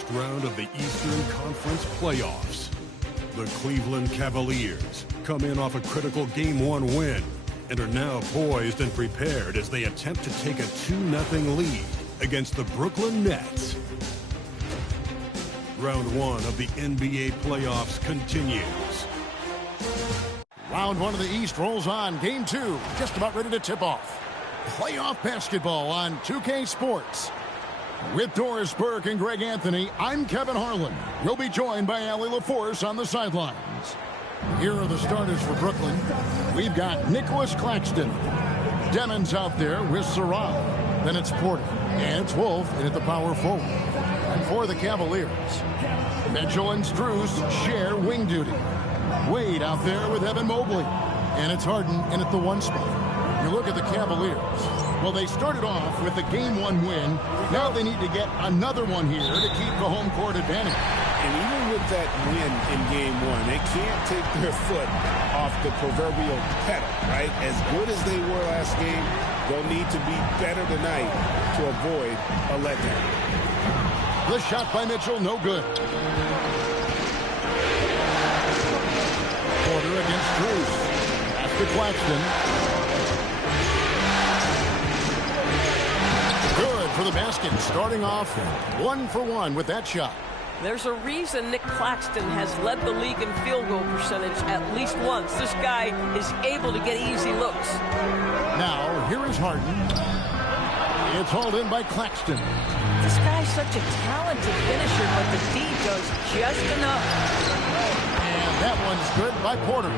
first round of the Eastern Conference playoffs. The Cleveland Cavaliers come in off a critical Game 1 win and are now poised and prepared as they attempt to take a 2-0 lead against the Brooklyn Nets. Round 1 of the NBA playoffs continues. Round 1 of the East rolls on. Game 2 just about ready to tip off. Playoff basketball on 2K Sports. With Doris Burke and Greg Anthony, I'm Kevin Harlan. We'll be joined by Allie LaForce on the sidelines. Here are the starters for Brooklyn. We've got Nicholas Claxton. Demon's out there with Sarab. Then it's Porter. And it's Wolf in at the power forward. And for the Cavaliers, Mitchell and Strus share wing duty. Wade out there with Evan Mobley. And it's Harden in at the 1 spot. You look at the Cavaliers. Well, they started off with the Game 1 win. Now they need to get another one here to keep the home court advantage. And even with that win in Game 1, they can't take their foot off the proverbial pedal, right? As good as they were last game, they'll need to be better tonight to avoid a letdown. The shot by Mitchell, no good. Porter against Strus. Pass to Claxton. Good for the basket. Starting off 1 for 1 with that shot. There's a reason Nick Claxton has led the league in field goal percentage at least once. This guy is able to get easy looks. Now, here is Harden. It's hauled in by Claxton. This guy's such a talented finisher, but the D does just enough. And that one's good by Porter.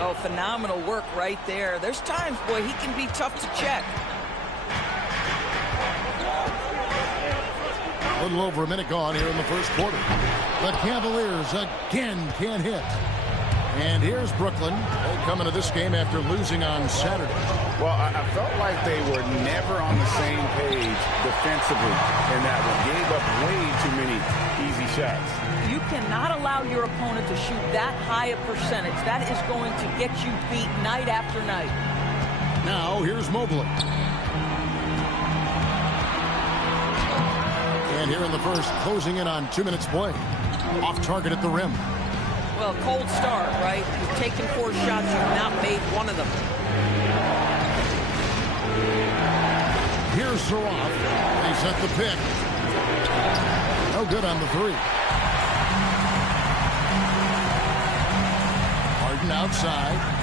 Oh, phenomenal work right there. There's times, boy, he can be tough to check. A little over a minute gone here in the first quarter. The Cavaliers again can't hit. And here's Brooklyn. They come into this game after losing on Saturday. Well, I felt like they were never on the same page defensively in that one. Gave up way too many easy shots. You cannot allow your opponent to shoot that high a percentage. That is going to get you beat night after night. Now, here's Mobley. And here in the first, closing in on 2 minutes play. Off target at the rim. Well, cold start, right? You've taken 4 shots, you've not made one of them. Here's Sarab. They set the pick. No good on the 3. Harden outside.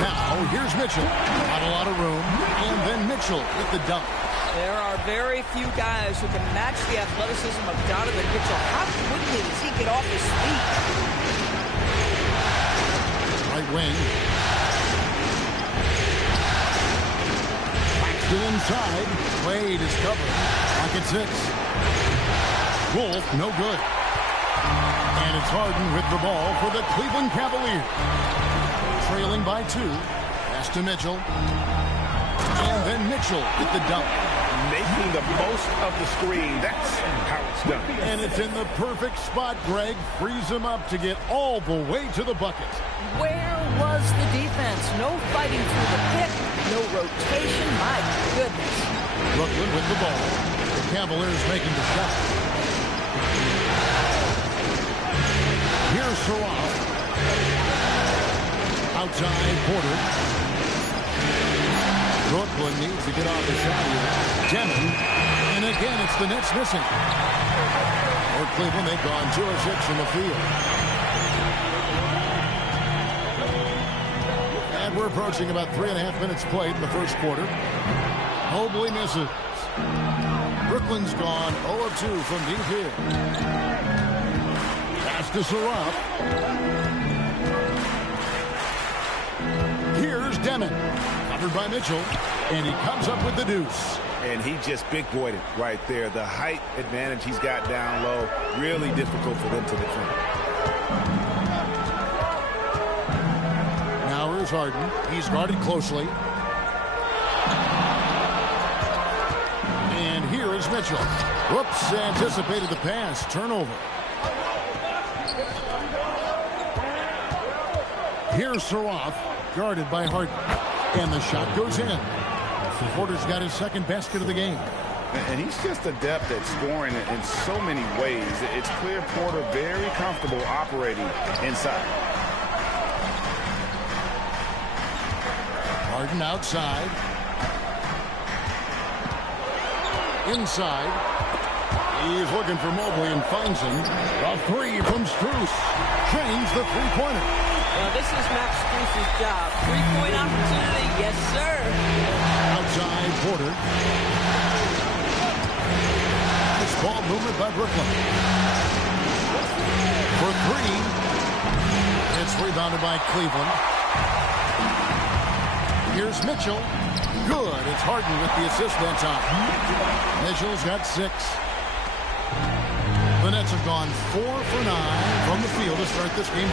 Now, here's Mitchell. Not a lot of room. And then Mitchell with the dunk. There are very few guys who can match the athleticism of Donovan Mitchell. How quickly does he get off his feet? Right wing. Still inside. Wade is covered. Pocket 6. Wolf, no good. And it's Harden with the ball for the Cleveland Cavaliers. Trailing by 2. Pass to Mitchell. And then Mitchell with the dunk. Making the most of the screen. That's how it's done. And it's in the perfect spot, Greg. Frees him up to get all the way to the bucket. Where was the defense? No fighting through the pick. No rotation. My goodness. Brooklyn with the ball. The Cavaliers making the shot. Here's Sarab. Outside Porter. Brooklyn needs to get off the shot here. Demon. And again, it's the Nets missing. For Cleveland, they've gone 2 of 6 from the field. And we're approaching about 3.5 minutes played in the first quarter. Mobley misses. Brooklyn's gone 0 of 2 from deep here. Pass to Sarab. Here's Demon. Covered by Mitchell. And he comes up with the deuce. And he just big-boyed it right there. The height advantage he's got down low. Really difficult for them to defend. Now here's Harden. He's guarded closely. And here is Mitchell. Whoops, anticipated the pass. Turnover. Here's Sarab, guarded by Harden. And the shot goes in. Porter's got his second basket of the game. And he's just adept at scoring in so many ways. It's clear Porter very comfortable operating inside. Harden outside. Inside. He's looking for Mobley and finds him. A three from Strus. Change the three-pointer. Well, this is Max Strus's job. Three-point opportunity, yes, sir. Outside Porter. Nice ball movement by Brooklyn. For three. It's rebounded by Cleveland. Here's Mitchell. Good. It's Harden with the assist that time. Mitchell's got 6. The Nets have gone 4 for 9 from the field to start this game.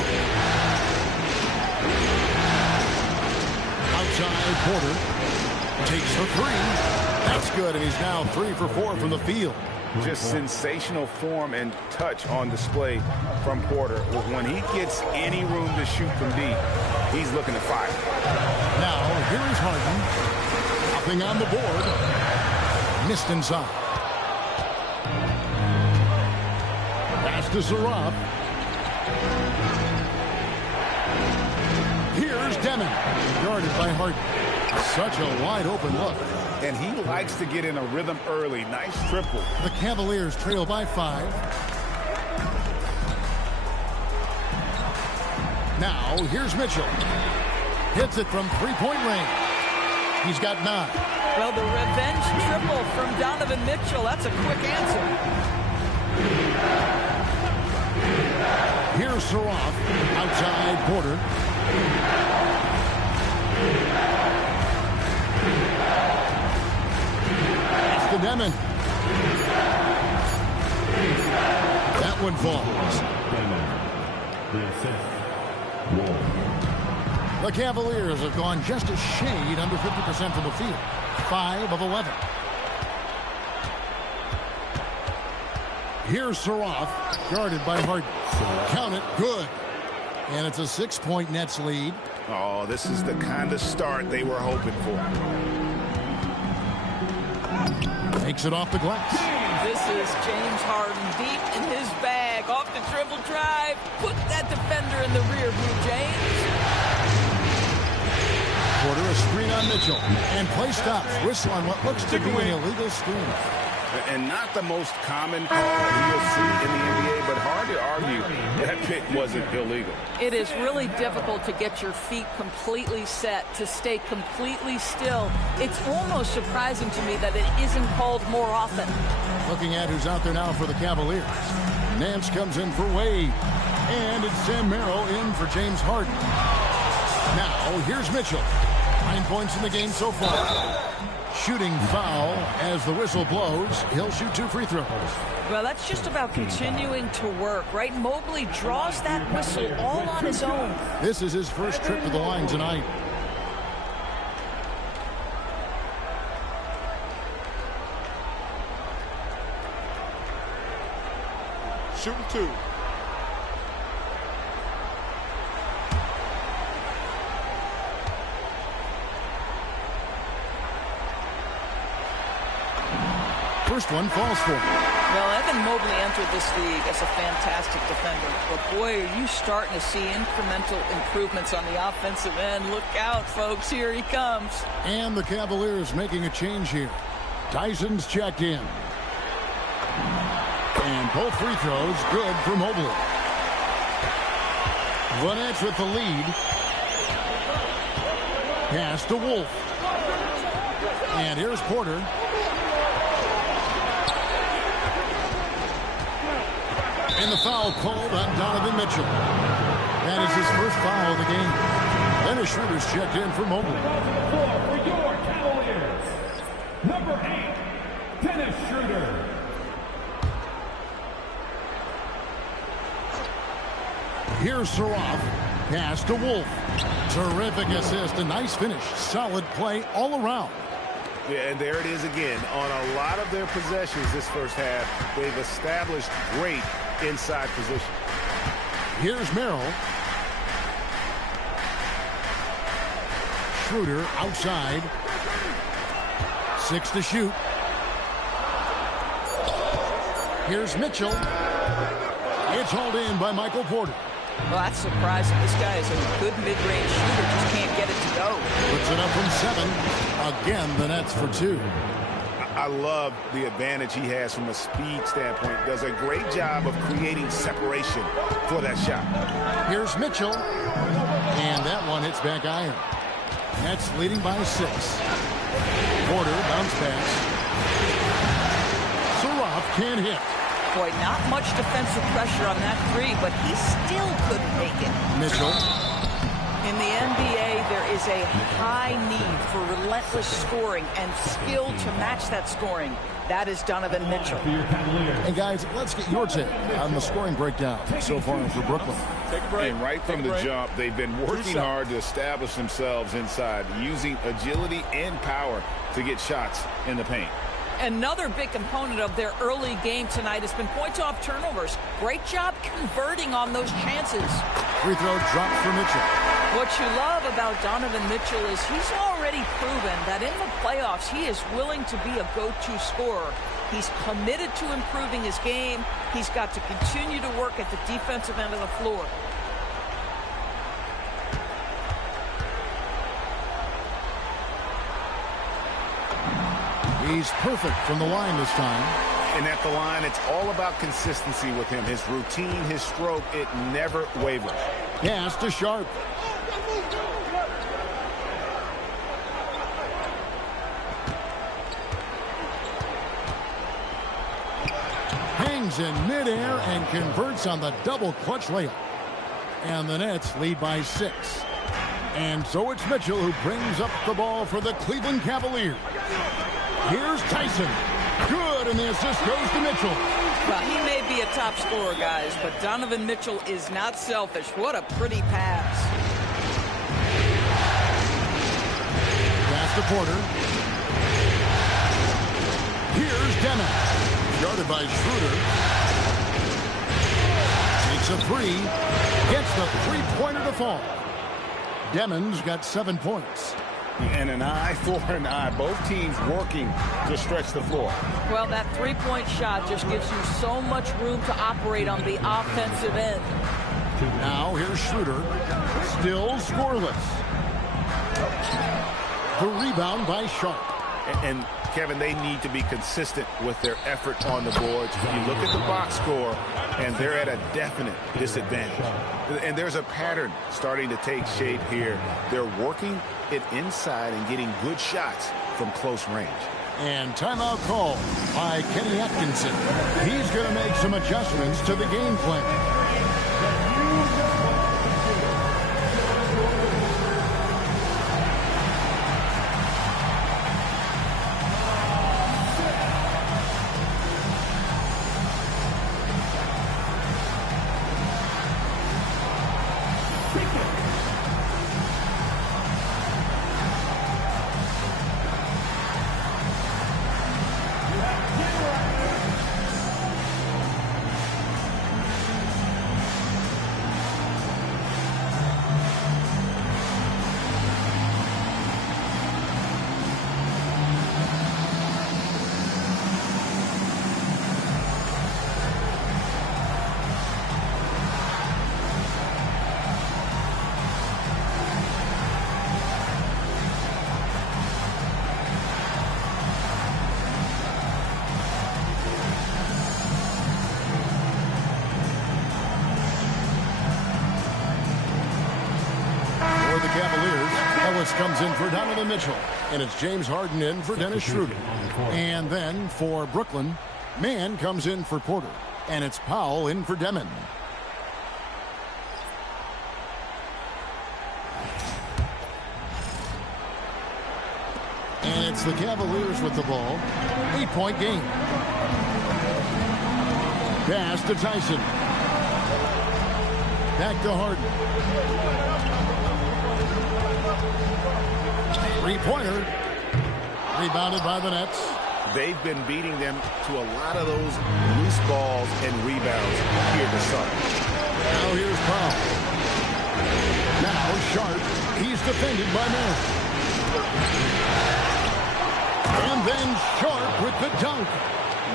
Outside Porter takes the 3. That's good, and he's now 3 for 4 from the field. Just sensational form and touch on display from Porter. When he gets any room to shoot from deep, he's looking to fire. Now, here is Harden. Nothing on the board. Missed inside. Pass to Zarab. Here's Demon. Guarded by Harden. Such a wide open look. And he likes to get in a rhythm early. Nice triple. The Cavaliers trail by 5. Now, here's Mitchell. Hits it from three-point range. He's got 9. Well, the revenge triple from Donovan Mitchell. That's a quick answer. Here's Zarab. Outside Porter. It's to Demon. That one falls. The Cavaliers have gone just a shade under 50% from the field. 5 of 11. Here's Zarab, guarded by Harden. Count it, good. And it's a 6-point Nets lead. Oh, this is the kind of start they were hoping for. Takes it off the glass. This is James Harden deep in his bag. Off the dribble drive. Put that defender in the rear view, James. Porter a screen on Mitchell. And play stops. Whistle on what looks to be an illegal screen. And not the most common call you'll see in the NBA, but hard to argue that pick wasn't illegal. It is really difficult to get your feet completely set, to stay completely still. It's almost surprising to me that it isn't called more often. Looking at who's out there now for the Cavaliers. Nance comes in for Wade. And it's Sam Merrill in for James Harden. Now, here's Mitchell. 9 points in the game so far. Shooting foul as the whistle blows. He'll shoot 2 free throws. Well, that's just about continuing to work, right? Mobley draws that whistle all on his own. This is his first trip to the line tonight. Shooting 2. First one falls for him. Well, Evan Mobley entered this league as a fantastic defender. But, boy, are you starting to see incremental improvements on the offensive end. Look out, folks. Here he comes. And the Cavaliers making a change here. Tyson's checked in. And both free throws good for Mobley. The Nets with the lead. Pass to Wolf. And here's Porter. And the foul called on Donovan Mitchell. That is his first foul of the game. Dennis Schroeder's checked in for Mobley. For your Cavaliers, number 8, Dennis Schroeder. Here's Zarab. Pass to Wolf. Terrific assist. A nice finish. Solid play all around. Yeah, and there it is again. On a lot of their possessions this first half, they've established great inside position. Here's Merrill. Schroeder outside. 6 to shoot. Here's Mitchell. It's hauled in by Michael Porter. Well, that's surprising. This guy is a good mid-range shooter, just can't get it to go. Puts it up from 7. Again, the Nets for 2. I love the advantage he has from a speed standpoint. Does a great job of creating separation for that shot. Here's Mitchell. And that one hits back iron. Nets leading by 6. Porter bounce pass. Surratt can't hit. Boy, not much defensive pressure on that three, but he still couldn't make it. Mitchell. In the NBA, there is a high need for relentless scoring and skill to match that scoring. That is Donovan Mitchell. And guys, let's get your take on the scoring breakdown so far for Brooklyn. And right from the jump, they've been working hard to establish themselves inside, using agility and power to get shots in the paint. Another big component of their early game tonight has been points off turnovers. Great job converting on those chances. Free throw dropped for Mitchell. What you love about Donovan Mitchell is he's already proven that in the playoffs he is willing to be a go-to scorer. He's committed to improving his game. He's got to continue to work at the defensive end of the floor. He's perfect from the line this time. And at the line, it's all about consistency with him. His routine, his stroke, it never wavers. Pass to Sharp. Hangs in midair and converts on the double clutch layup. And the Nets lead by 6. And so it's Mitchell who brings up the ball for the Cleveland Cavaliers. Here's Tyson. Good, and the assist goes to Mitchell. Well, he may be a top scorer, guys, but Donovan Mitchell is not selfish. What a pretty pass. Pass to Porter. Here's Dennis. Guarded by Schroeder. Takes a 3. Gets the three-pointer to fall. Demons got 7 points. And an eye for an eye. Both teams working to stretch the floor. Well, that three-point shot just gives you so much room to operate on the offensive end. Now here's Schroeder. Still scoreless. The rebound by Sharp. And Kevin, they need to be consistent with their effort on the boards. You look at the box score, and they're at a definite disadvantage. And there's a pattern starting to take shape here. They're working it inside and getting good shots from close range. And timeout call by Kenny Atkinson. He's going to make some adjustments to the game plan. Ellis comes in for Donovan Mitchell. And it's James Harden in for Dennis Schroeder. And then for Brooklyn, Mann comes in for Porter. And it's Powell in for Demon. And it's the Cavaliers with the ball. 8-point game. Pass to Tyson. Back to Harden. Three-pointer. Rebounded by the Nets. They've been beating them to a lot of those loose balls and rebounds here this summer. Now here's Powell. Now Sharp. He's defended by Mann. And then Sharp with the dunk.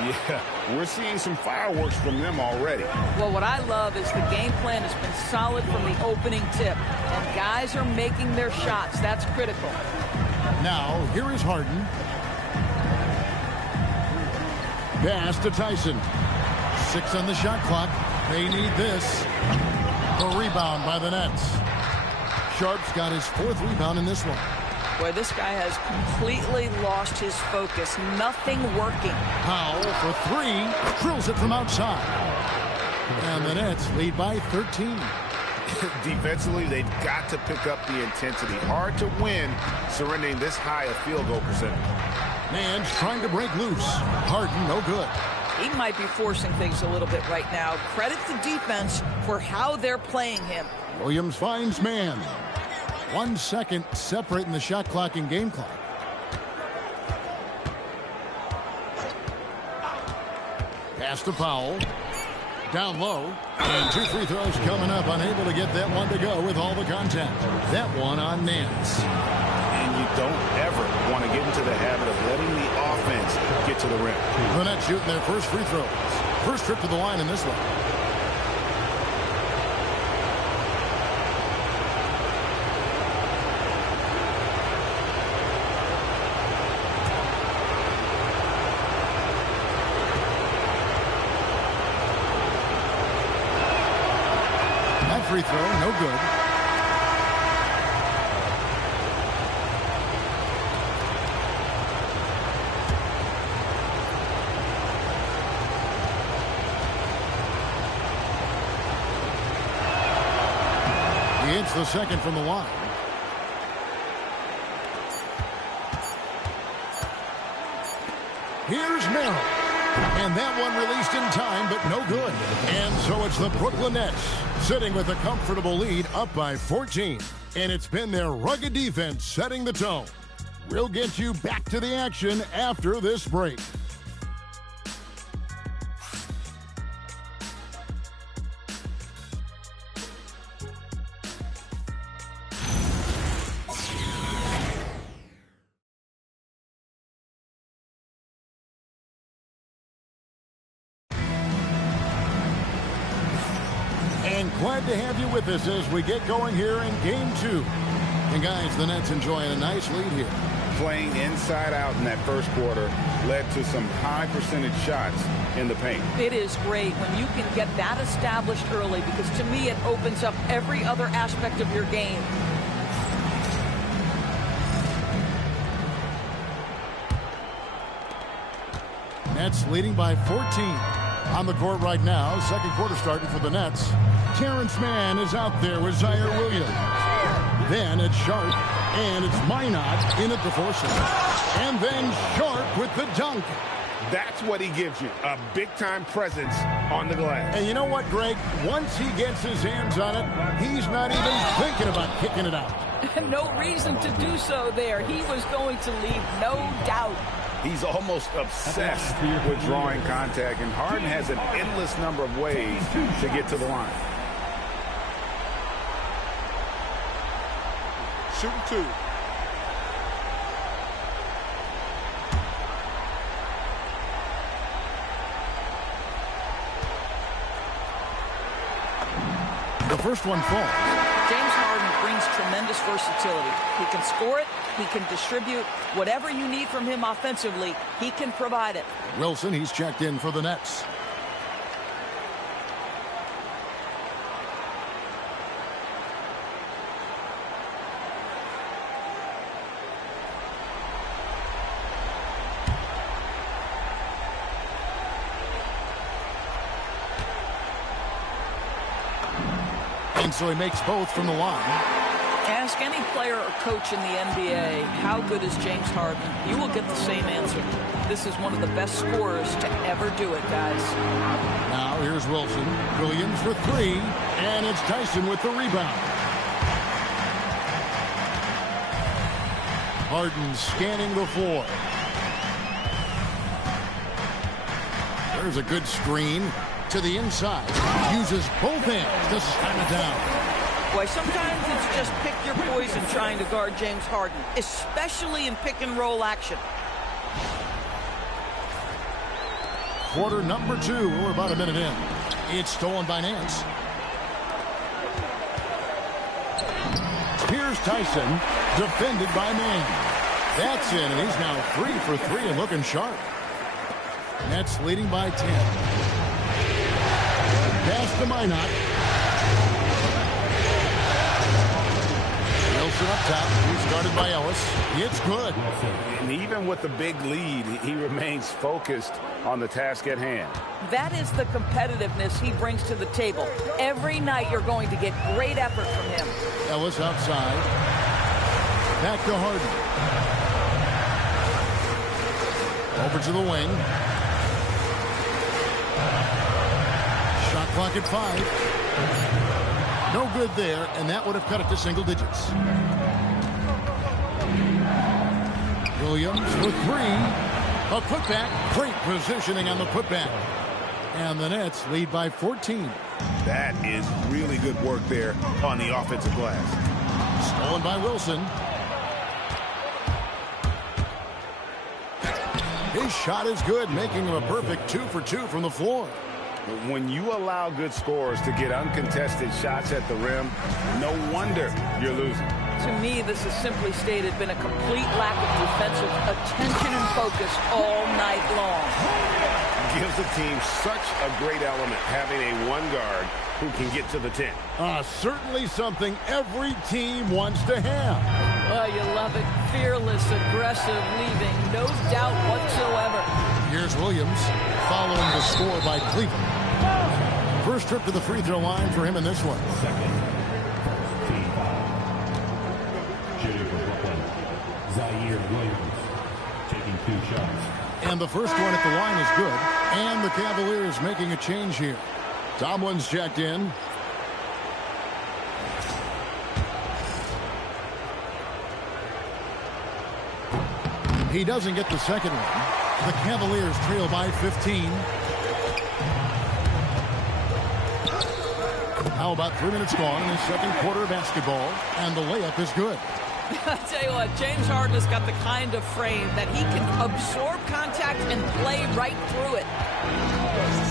Yeah, we're seeing some fireworks from them already. Well, what I love is the game plan has been solid from the opening tip, and guys are making their shots. That's critical. Now, here is Harden. Pass to Tyson. 6 on the shot clock. They need this. The rebound by the Nets. Sharp's got his 4th rebound in this one. Boy, this guy has completely lost his focus. Nothing working. Powell for 3. Drills it from outside. And the Nets lead by 13. Defensively, they've got to pick up the intensity. Hard to win surrendering this high a field goal percentage. Man's trying to break loose. Harden, no good. He might be forcing things a little bit right now. Credit the defense for how they're playing him. Williams finds man. 1 second separating the shot clock and game clock. Pass to Powell. Down low. And 2 free throws coming up. Unable to get that one to go with all the contact. That one on Nance. And you don't ever want to get into the habit of letting the offense get to the rim. The Nets shooting their first free throws. First trip to the line in this one. That free throw, no good. He hits the second from the line. Here's Merrill. And that one released in time, but no good. And so it's the Brooklyn Nets sitting with a comfortable lead up by 14. And it's been their rugged defense setting the tone. We'll get you back to the action after this break. And glad to have you with us as we get going here in Game 2. And guys, the Nets enjoying a nice lead here. Playing inside out in that first quarter led to some high percentage shots in the paint. It is great when you can get that established early, because to me it opens up every other aspect of your game. Nets leading by 14. On the court right now, second quarter starting for the Nets. Terrence Mann is out there with Zaire Williams. Then it's Sharp, and it's Minot in at the force. And then Sharp with the dunk. That's what he gives you, a big-time presence on the glass. And you know what, Greg? Once he gets his hands on it, he's not even thinking about kicking it out. No reason to do so there. He was going to leave, no doubt. He's almost obsessed with drawing contact, and Harden has an endless number of ways to get to the line. Shooting 2. The first one falls. James Harden brings tremendous versatility. He can score it, he can distribute. Whatever you need from him offensively, he can provide it. Wilson, he's checked in for the Nets. And so he makes both from the line. Ask any player or coach in the NBA, how good is James Harden? You will get the same answer. This is one of the best scorers to ever do it, guys. Now here's Wilson. Williams for 3. And it's Tyson with the rebound. Harden scanning the floor. There's a good screen to the inside. Uses both hands to slam it down. Boy, sometimes it's just pick your poison trying to guard James Harden, especially in pick and roll action. quarter number 2. We're about a minute in. It's stolen by Nance. Here's Tyson, defended by Mann. That's in, and he's now 3 for 3 and looking sharp. Nets leading by 10. Pass to Minot. Wilson up top. He's guarded by Ellis. It's good. And even with the big lead, he remains focused on the task at hand. That is the competitiveness he brings to the table. Every night you're going to get great effort from him. Ellis outside. Back to Harden. Over to the wing. Shot clock at 5. No good there, and that would have cut it to single digits. Williams for 3. A putback. Great positioning on the putback. And the Nets lead by 14. That is really good work there on the offensive glass. Stolen by Wilson. His shot is good, making him a perfect 2 for 2 from the floor. When you allow good scorers to get uncontested shots at the rim, no wonder you're losing. To me, this has simply stated been a complete lack of defensive attention and focus all night long. Gives the team such a great element having a one guard who can get to the 10. Certainly something every team wants to have. Oh, you love it. Fearless, aggressive, leaving no doubt whatsoever. Here's Williams following the score by Cleveland. First trip to the free throw line for him in this one. Second team foul. Shooting for Brooklyn, Zaire Williams, taking 2 shots. And the first one at the line is good. And the Cavaliers making a change here. Tomlin's checked in. He doesn't get the second one. The Cavaliers trail by 15. How about 3 minutes gone in the second quarter of basketball, and the layup is good. I'll tell you what, James Harden has got the kind of frame that he can absorb contact and play right through it.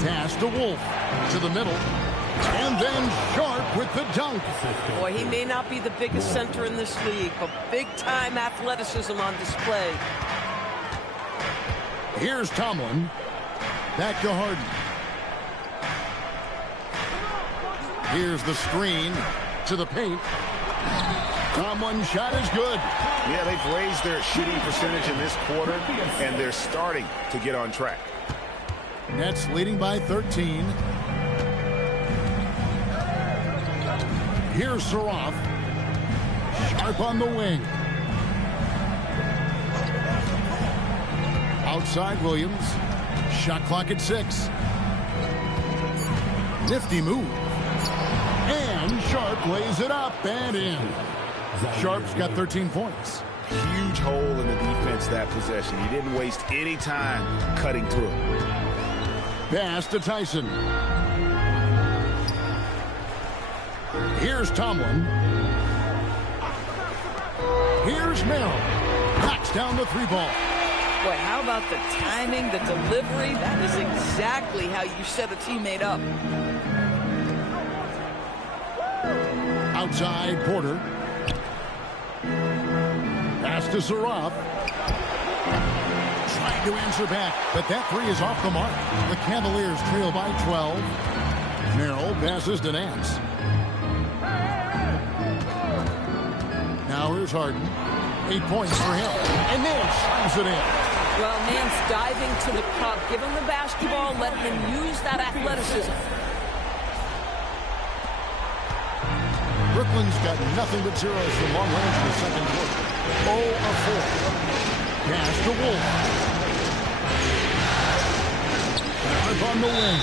Pass to Wolf, to the middle, and then Sharp with the dunk. Boy, he may not be the biggest center in this league, but big-time athleticism on display. Here's Tomlin. Back to Harden. Here's the screen to the paint. Tomlin's shot is good. Yeah, they've raised their shooting percentage in this quarter, and they're starting to get on track. Nets leading by 13. Here's Saroff. Sharp on the wing. Outside Williams. Shot clock at 6. Nifty move. And Sharp lays it up and in. Sharp's got 13 points. Huge hole in the defense that possession. He didn't waste any time cutting through. Pass to Tyson. Here's Tomlin. Here's Merrill. Knocks down the 3-ball. Boy, how about the timing, the delivery? That is exactly how you set a teammate up. Outside Porter. Pass to Saroff. Trying to answer back, but that 3 is off the mark. The Cavaliers trail by 12. Merrill passes to Nance. Now here's Harden. 8 points for him. And Nance slams it in. Well, Nance diving to the cup. Give him the basketball. Let him use that athleticism. Brooklyn's got nothing but zeros from long range in the second quarter. 0 of 4. Pass to Wolf. Up on the wing.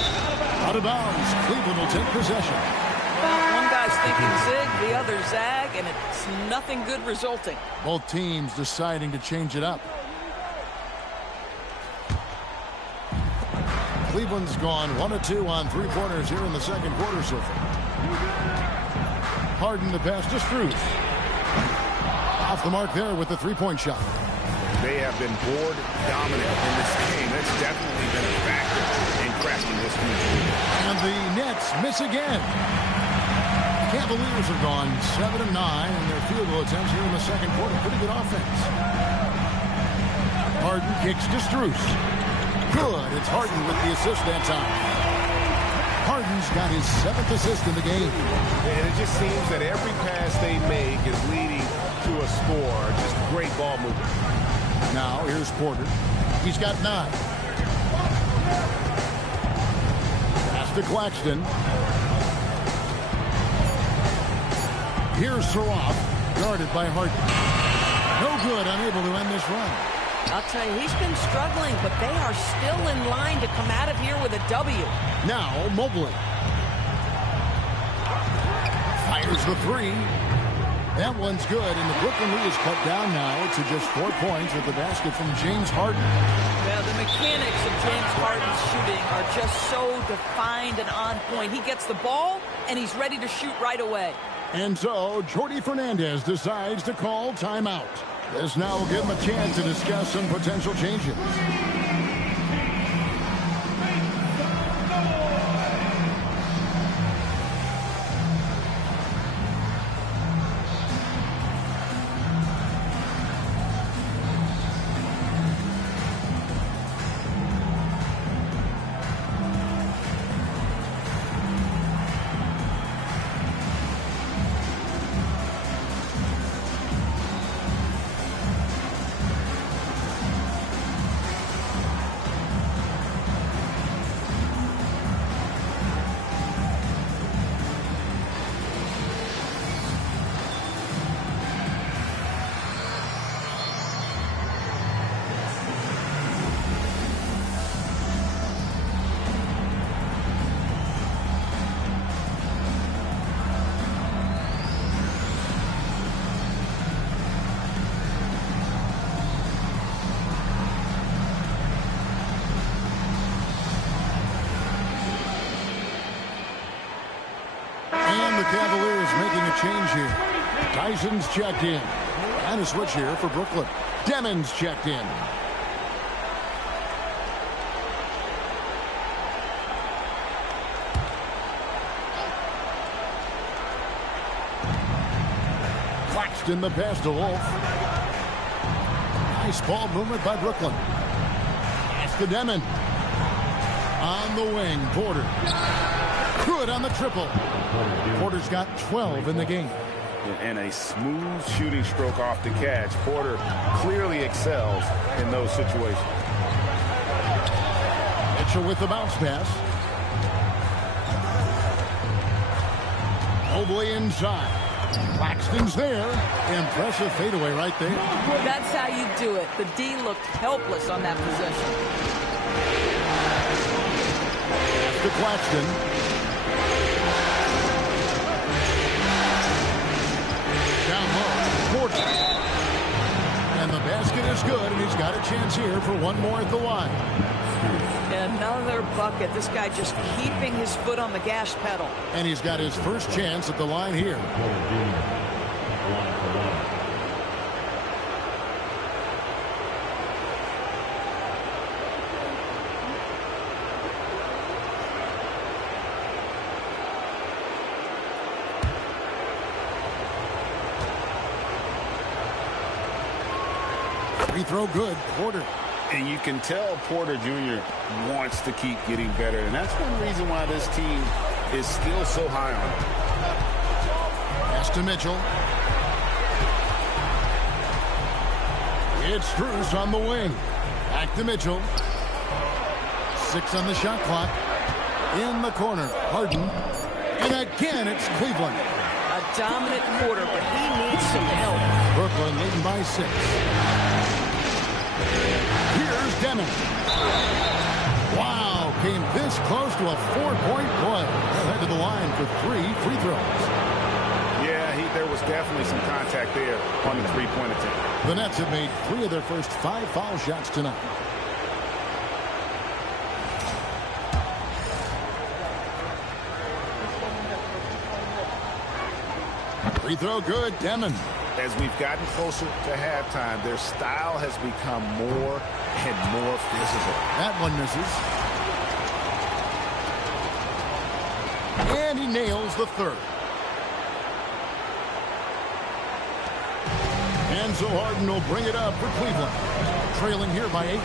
Out of bounds. Cleveland will take possession. One guy's thinking zig, the other zag, and it's nothing good resulting. Both teams deciding to change it up. Cleveland's gone 1 of 2 on 3-pointers here in the second quarter so far. Harden the pass to Strus. Off the mark there with the 3-point shot. They have been board dominant in this game. That's definitely been a factor in cracking this game. And the Nets miss again. Cavaliers have gone 7 of 9 in their field goal attempts here in the second quarter. Pretty good offense. Harden kicks to Strus. Good. It's Harden with the assist that time. Harden's got his 7th assist in the game. And it just seems that every pass they make is leading to a score. Just great ball movement. Now here's Porter. He's got 9. Pass to Claxton. Here's Saraf, guarded by Harden. No good, unable to end this run. I'll tell you, he's been struggling, but they are still in line to come out of here with a W. Now Mobley. Fires the 3. That one's good, and the Brooklyn lead is cut down now to just 4 points with the basket from James Harden. Yeah, the mechanics of James Harden's shooting are just so defined and on point. He gets the ball, and he's ready to shoot right away. And so, Jordi Fernandez decides to call timeout. This now will give him a chance to discuss some potential changes. The Cavaliers making a change here. Tyson's checked in. And a switch here for Brooklyn. Demon's checked in. Claxton the pass to Wolf. Nice ball movement by Brooklyn. Pass to Demon. On the wing, Porter. Good on the triple. Porter's got 12 in the game. And a smooth shooting stroke off the catch. Porter clearly excels in those situations. Mitchell with the bounce pass. Mobley inside. Claxton's there. Impressive fadeaway right there. That's how you do it. The D looked helpless on that possession. Pass to Claxton. Down low, Porter. And the basket is good, and he's got a chance here for one more at the line. Another bucket. This guy just keeping his foot on the gas pedal. And he's got his first chance at the line here. Free throw good, Porter. And you can tell Porter Jr. wants to keep getting better. And that's one reason why this team is still so high on him. Pass to Mitchell. It's Strus on the wing. Back to Mitchell. 6 on the shot clock. In the corner, Harden. And again, it's Cleveland. A dominant quarter, but he needs some help. Brooklyn leading by 6. Here's Demon. Wow, came this close to a 4-point play. They'll head to the line for 3 free throws. Yeah, there was definitely some contact there on the three-point attempt. The Nets have made 3 of their first 5 foul shots tonight. Free throw good, Demon. as we've gotten closer to halftime, their style has become more and more physical. That one misses. And he nails the third. And so Harden will bring it up for Cleveland. Trailing here by 8.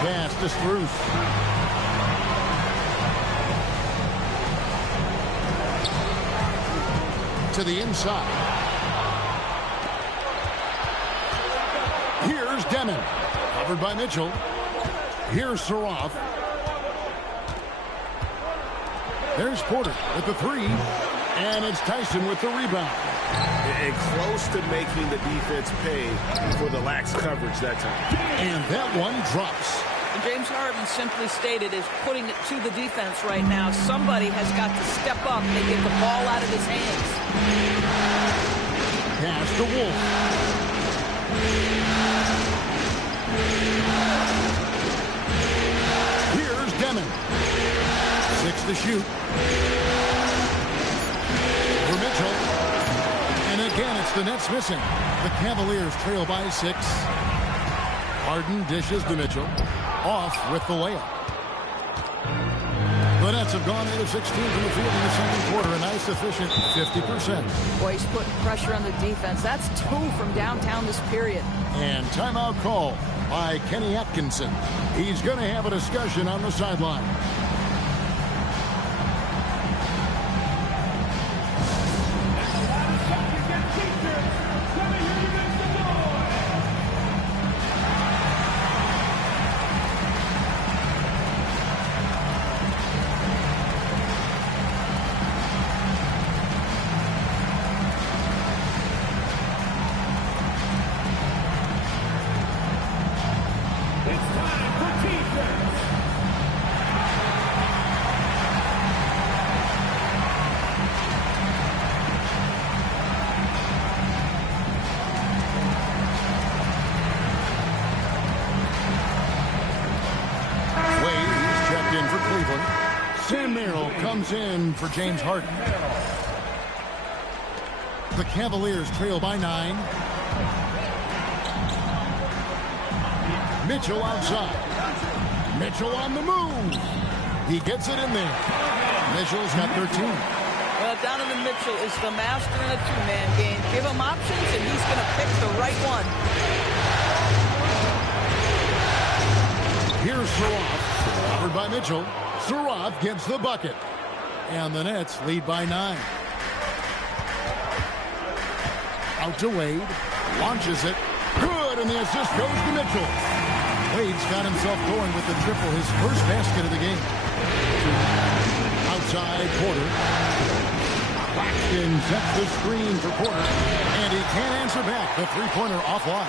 Pass to Strus. To the inside. Here's Demon. Covered by Mitchell. Here's Saroff. There's Porter with the 3. And it's Tyson with the rebound. And close to making the defense pay for the lax coverage that time. And that one drops. And James Harden simply stated is putting it to the defense right now. Somebody has got to step up and get the ball out of his hands. Pass to Wolf. Here's Demon. 6 to shoot. For Mitchell. And again, it's the Nets missing. The Cavaliers trail by 6. Harden dishes to Mitchell. Off with the layup. The Nets have gone 8 of 16 from the field in the second quarter. A nice efficient 50%. Boy, he's putting pressure on the defense. That's 2 from downtown this period. And timeout call by Kenny Atkinson. He's going to have a discussion on the sideline. In for James Harden. The Cavaliers trail by 9. Mitchell outside. Mitchell on the move. He gets it in there. Mitchell's got 13. Well, Donovan Mitchell is the master in a two-man game. Give him options, and he's going to pick the right one. Here's Saroff. Covered by Mitchell. Saroff gets the bucket. And the Nets lead by 9. Out to Wade. Launches it. Good, and the assist goes to Mitchell. Wade's got himself going with the triple, his first basket of the game. Outside, Porter. Claxton sets the screen for Porter. And he can't answer back. The three-pointer offline.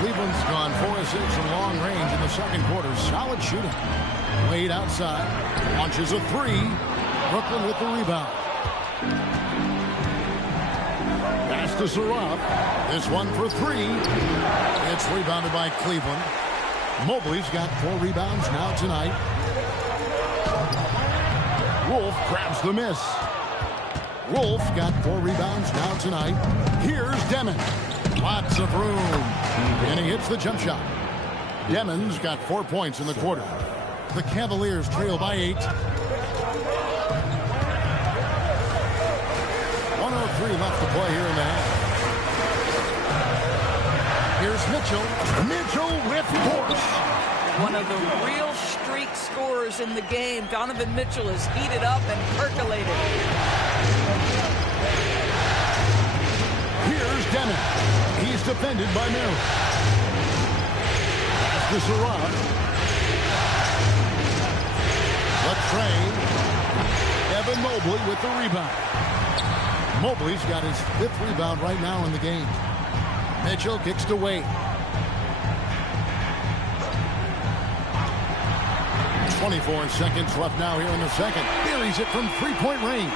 Cleveland's gone 4 of 6 from long range in the second quarter. Solid shooting. Wade outside. Launches a 3. Brooklyn with the rebound. Pass to Saroff. This one for 3. It's rebounded by Cleveland. Mobley's got 4 rebounds now tonight. Wolf grabs the miss. Wolf got 4 rebounds now tonight. Here's Demon. Lots of room. And he hits the jump shot. Demon's got 4 points in the quarter. The Cavaliers trail by 8. 1:03 left to play here in the half. Here's Mitchell. Mitchell with force. One of the real streak scorers in the game. Donovan Mitchell is heated up and percolated. Here's Demon. He's defended by Merrill. Pass to Saroff. Trey. Evan Mobley with the rebound. Mobley's got his 5th rebound right now in the game. Mitchell kicks to Wade. 24 seconds left now here in the second. Buries it from three-point range.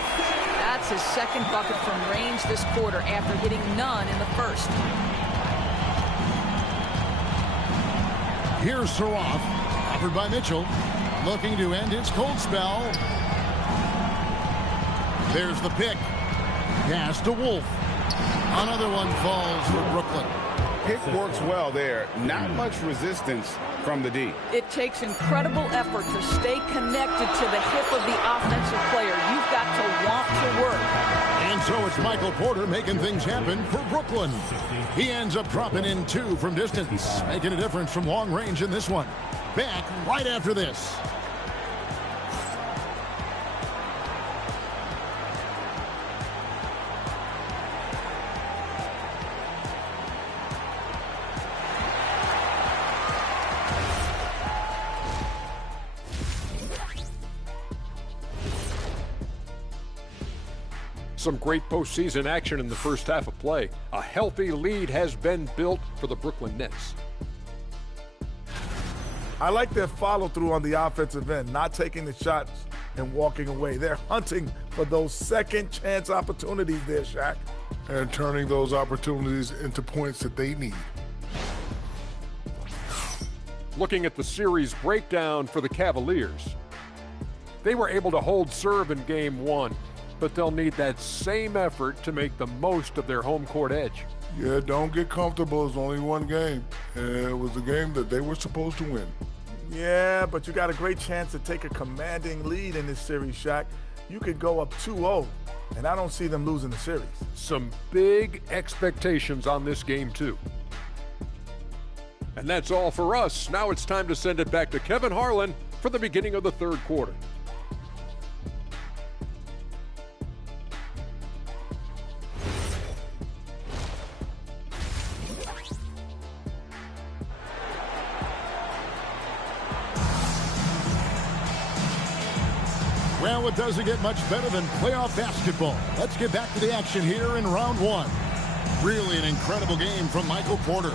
That's his second bucket from range this quarter after hitting none in the first. Here's Saroff. Covered by Mitchell. Looking to end his cold spell. There's the pick. Pass to Wolf. Another one falls for Brooklyn. Pick works well there. Not much resistance from the D. It takes incredible effort to stay connected to the hip of the offensive player. You've got to want to work. And so it's Michael Porter making things happen for Brooklyn. He ends up dropping in 2 from distance, making a difference from long range in this one. Back right after this. Some great postseason action in the first half of play. A healthy lead has been built for the Brooklyn Nets. I like their follow-through on the offensive end, not taking the shots and walking away. They're hunting for those second-chance opportunities there, Shaq. And turning those opportunities into points that they need. Looking at the series breakdown for the Cavaliers. They were able to hold serve in Game 1, but they'll need that same effort to make the most of their home court edge. Yeah, don't get comfortable. It's only one game. And it was a game that they were supposed to win. Yeah, but you got a great chance to take a commanding lead in this series, Shaq. You could go up 2-0, and I don't see them losing the series. Some big expectations on this game, too. And that's all for us. Now it's time to send it back to Kevin Harlan for the beginning of the third quarter. Well, it doesn't get much better than playoff basketball. Let's get back to the action here in round 1. Really an incredible game from Michael Porter.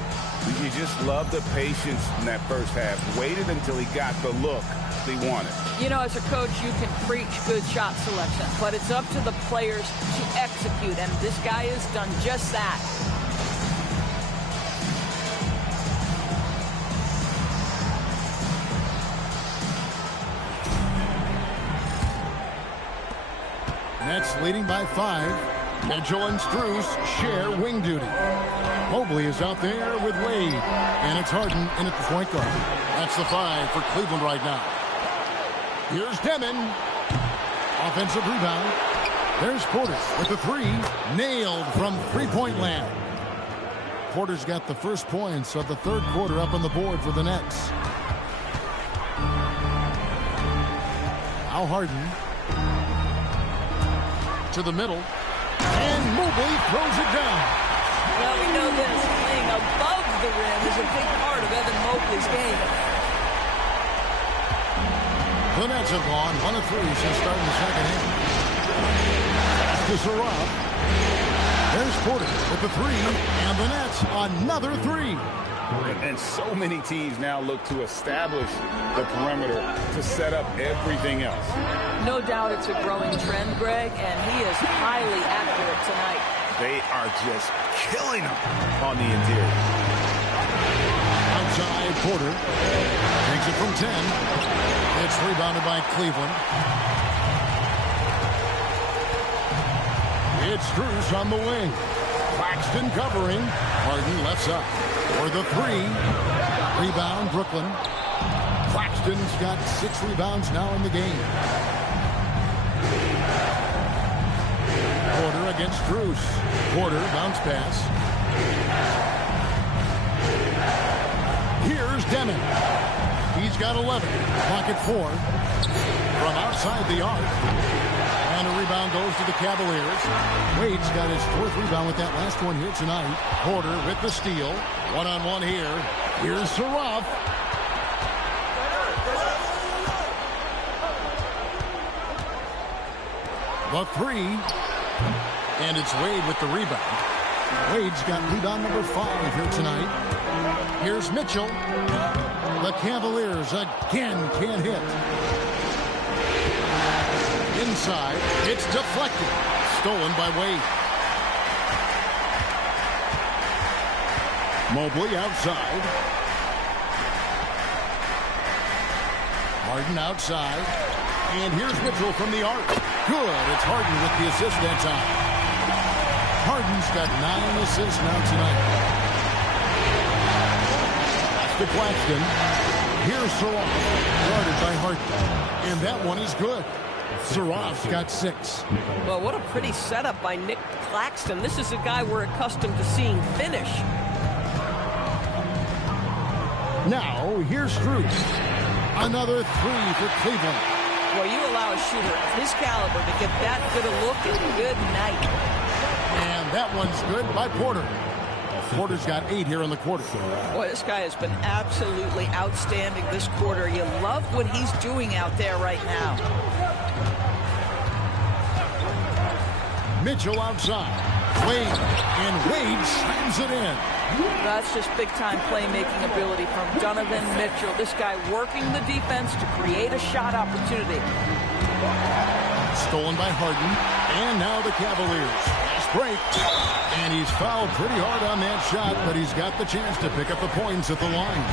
You just love the patience in that first half. Waited until he got the look he wanted. You know, as a coach, you can preach good shot selection, but it's up to the players to execute, and this guy has done just that. Nets leading by 5. Mitchell and Strus share wing duty. Mobley is out there with Wade. And it's Harden in at the point guard. That's the 5 for Cleveland right now. Here's Demon. Offensive rebound. There's Porter with the 3. Nailed from three-point land. Porter's got the first points of the third quarter up on the board for the Nets. Now Harden. To the middle, and Mobley throws it down. Well, we know this. Playing above the rim is a big part of Evan Mobley's game. The Nets have gone 1 of 3 since starting the second half. To Sarab. There's Porter with the 3, and the Nets another 3. And so many teams now look to establish the perimeter to set up everything else. No doubt it's a growing trend, Greg, and he is highly accurate tonight. They are just killing him on the interior. Outside, Porter takes it from 10. It's rebounded by Cleveland. It's Strus on the wing. Claxton covering. Harden left side. For the 3. Rebound, Brooklyn. Claxton's got 6 rebounds now in the game. Porter against Strus. Porter, bounce pass. Here's Demon. He's got 11. Clock at 4. From outside the arc. And a rebound goes to the Cavaliers. Wade's got his 4th rebound with that last one here tonight. Porter with the steal. One-on-one here. Here's Saraf. The 3. And it's Wade with the rebound. Wade's got rebound number 5 here tonight. Here's Mitchell. The Cavaliers again can't hit. Inside, it's deflected. Stolen by Wade. Mobley outside. Harden outside. And here's Mitchell from the arc. Good. It's Harden with the assist that time. Harden's got 9 assists now tonight. That's to Claxton. Here's Saraf, guarded by Harden. And that one is good. Saraf's got 6. Well, what a pretty setup by Nick Claxton. This is a guy we're accustomed to seeing finish. Now, here's Strus. Another 3 for Cleveland. Well, you allow a shooter of his caliber to get that good a look, and good night. And that one's good by Porter. Porter's got 8 here in the quarter. Boy, this guy has been absolutely outstanding this quarter. You love what he's doing out there right now. Mitchell outside. Wade. And Wade slams it in. That's just big-time playmaking ability from Donovan Mitchell. This guy working the defense to create a shot opportunity. Stolen by Harden. And now the Cavaliers. Fast break. And he's fouled pretty hard on that shot, but he's got the chance to pick up the points at the line.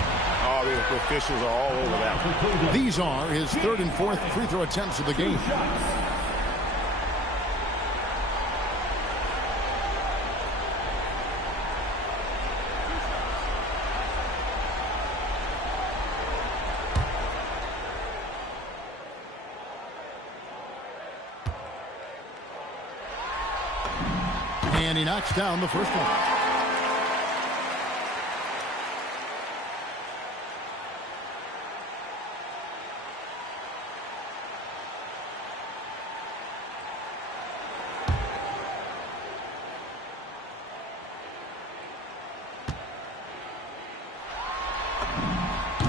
Oh, the officials are all over that. These are his 3rd and 4th free throw attempts of the game. And he knocks down the first one.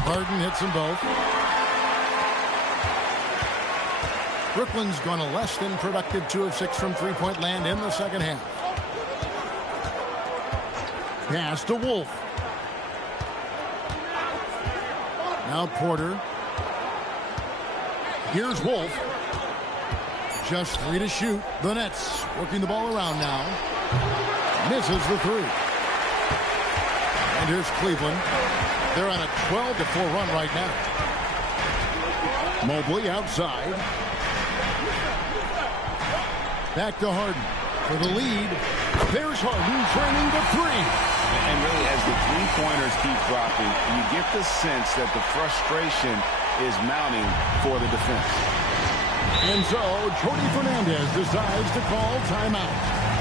Harden hits them both. Brooklyn's gone a less than productive 2 of 6 from three-point land in the second half. Pass to Wolf. Now Porter. Here's Wolf. Just 3 to shoot. The Nets working the ball around now. Misses the 3. And here's Cleveland. They're on a 12-4 run right now. Mobley outside. Back to Harden for the lead. There's Harden training the 3. And really, as the three-pointers keep dropping, you get the sense that the frustration is mounting for the defense. And so, Jordi Fernandez decides to call timeout.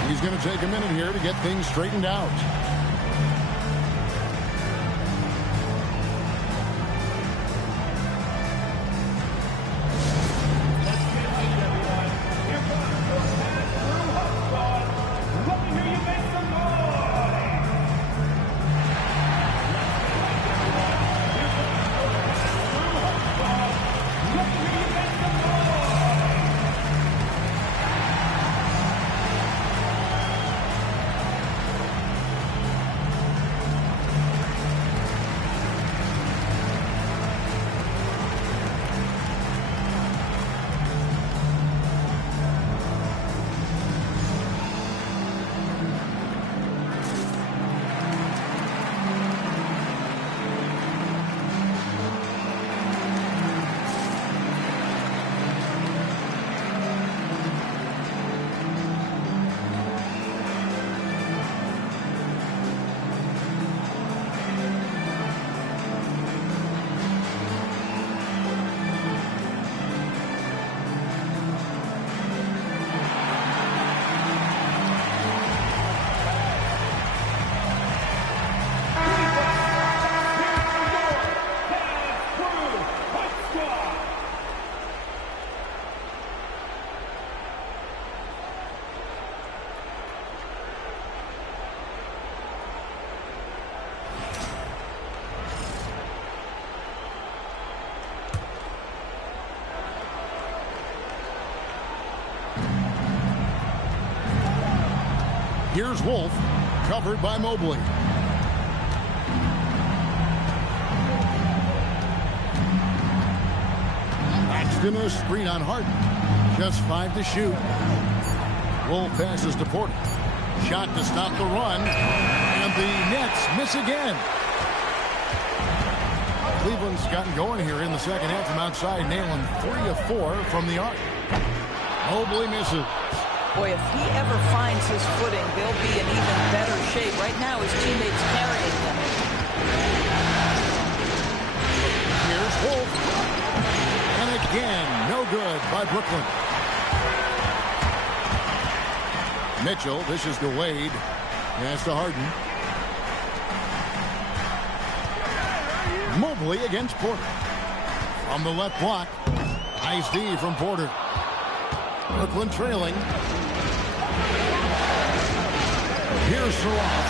He's going to take a minute here to get things straightened out. Here's Wolf, covered by Mobley. Paxton a screen on Harden. Just 5 to shoot. Wolf passes to Porter. Shot to stop the run. And the Nets miss again. Cleveland's gotten going here in the second half from outside, nailing 3 of 4 from the arc. Mobley misses. Boy, if he ever finds his footing, they'll be in even better shape. Right now, his teammates carrying him. Here's Wolf. And again, no good by Brooklyn. Mitchell, this is to Wade. Pass to Harden. Mobley against Porter. From the left block. Nice D from Porter. Brooklyn trailing. Here's Saraf.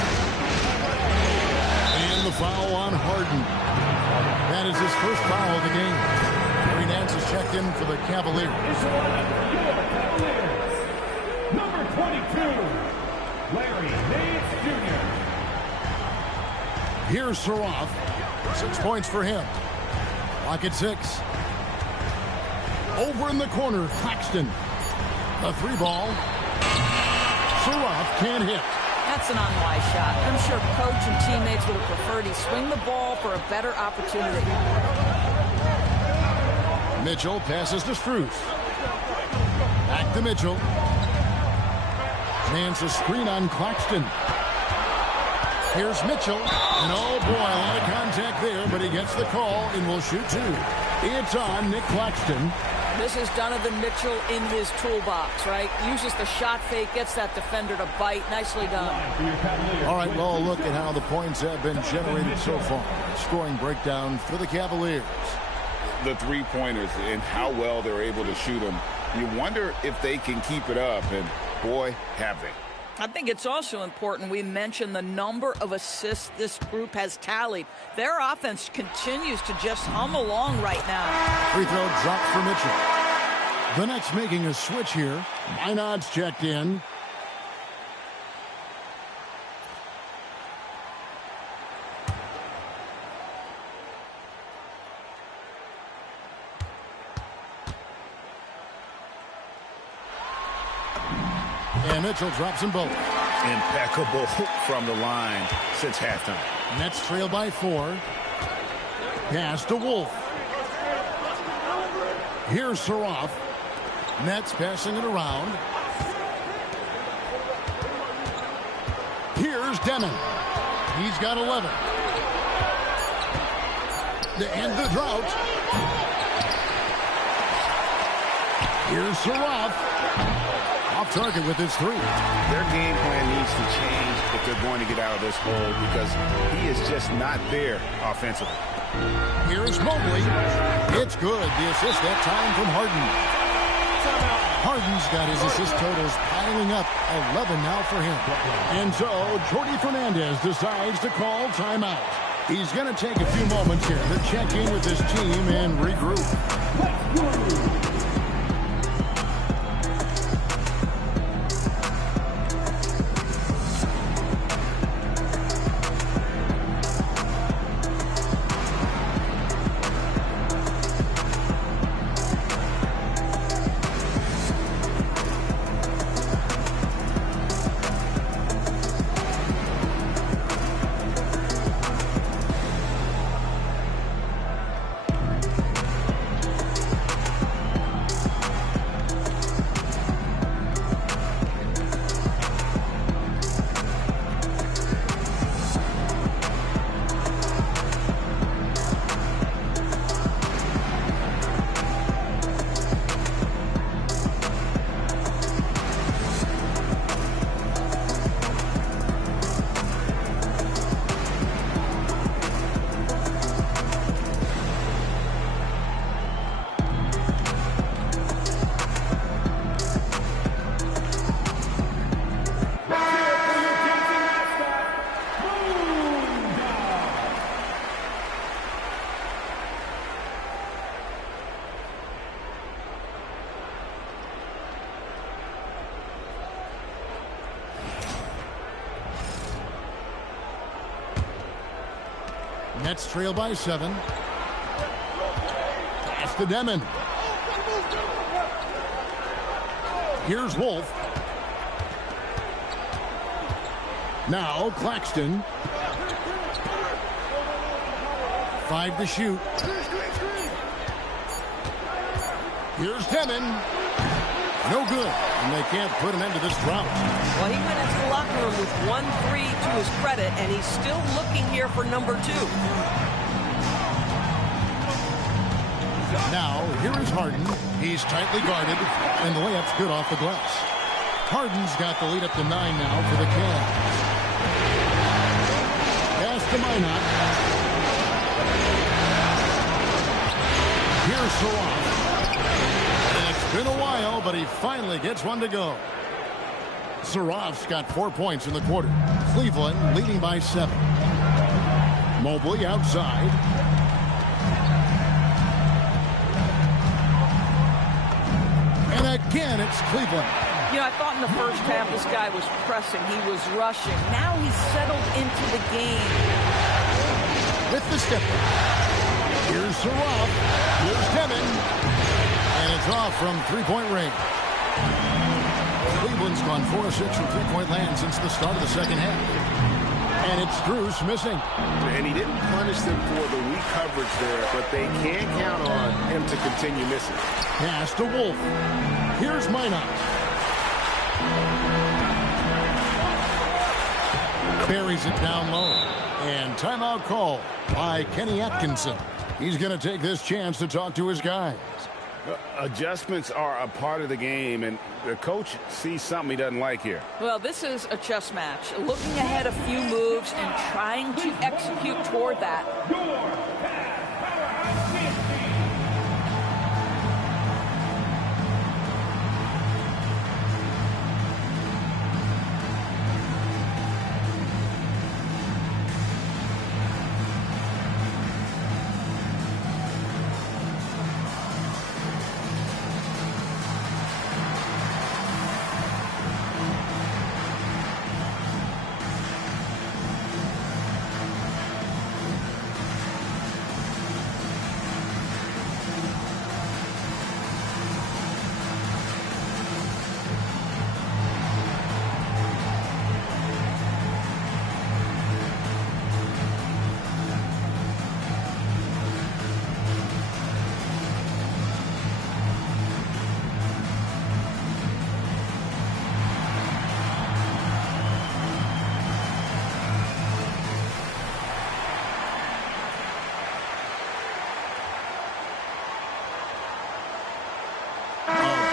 And the foul on Harden. That is his first foul of the game. Gary Nance is checked in for the Cavaliers. Number 22, Larry Nance Jr. Here's Saraf. 6 points for him. Clock at 6. Over in the corner, Claxton. A 3-ball. Saraf can't hit. That's an unwise shot. I'm sure coach and teammates would have preferred he swing the ball for a better opportunity. Mitchell passes to Strus. Back to Mitchell. Nance a screen on Claxton. Here's Mitchell. And oh boy, a lot of contact there, but he gets the call and will shoot 2. It's on Nick Claxton. This is Donovan Mitchell in his toolbox, right? Uses the shot fake, gets that defender to bite. Nicely done. All right, well, look at how the points have been generated so far. Scoring breakdown for the Cavaliers. The three-pointers and how well they're able to shoot them. You wonder if they can keep it up, and boy, have they. I think it's also important we mention the number of assists this group has tallied. Their offense continues to just hum along right now. Free throw dropped for Mitchell. The Nets making a switch here. Minod's checked in. And Mitchell drops them both. Impeccable from the line since halftime. Nets trail by 4. Pass to Wolf. Here's Saraf. Nets passing it around. Here's Demon. He's got 11. To end the drought. Here's Saraf. Off target with his 3. Their game plan needs to change if they're going to get out of this hole because he is just not there offensively. Here's Mobley. It's good. The assist that time from Harden. Harden's got his assist totals piling up. 11 now for him. And so Jordi Fernandez decides to call timeout. He's going to take a few moments here to check in with his team and regroup. Nets trail by 7. Pass to Demon. Here's Wolf. Now Claxton. 5 to shoot. Here's Demon. No good. And they can't put an end to this drought. Well, he went into the locker room 1-3 to his credit, and he's still looking here for number 2. Now, here is Harden. He's tightly guarded, and the layup's good off the glass. Harden's got the lead up to 9 now for the Cavs. Pass to Minot. Here's Saraf. And it's been a while, but he finally gets one to go. Saraf's got 4 points in the quarter. Cleveland leading by 7. Mobley outside. And again, it's Cleveland. You know, I thought in the first half this guy was pressing. He was rushing. Now he's settled into the game. With the step. Here's Saraf. Here's Devin. And it's off from three-point range. Cleveland's gone 4 of 6 from three-point land since the start of the second half. And it's Strus missing. And he didn't punish them for the weak coverage there, but they can't count on him to continue missing. Pass to Wolf. Here's Minot. Buries it down low. And timeout call by Kenny Atkinson. He's going to take this chance to talk to his guys. Adjustments are a part of the game, and the coach sees something he doesn't like here. Well, this is a chess match. Looking ahead a few moves and trying to execute toward that.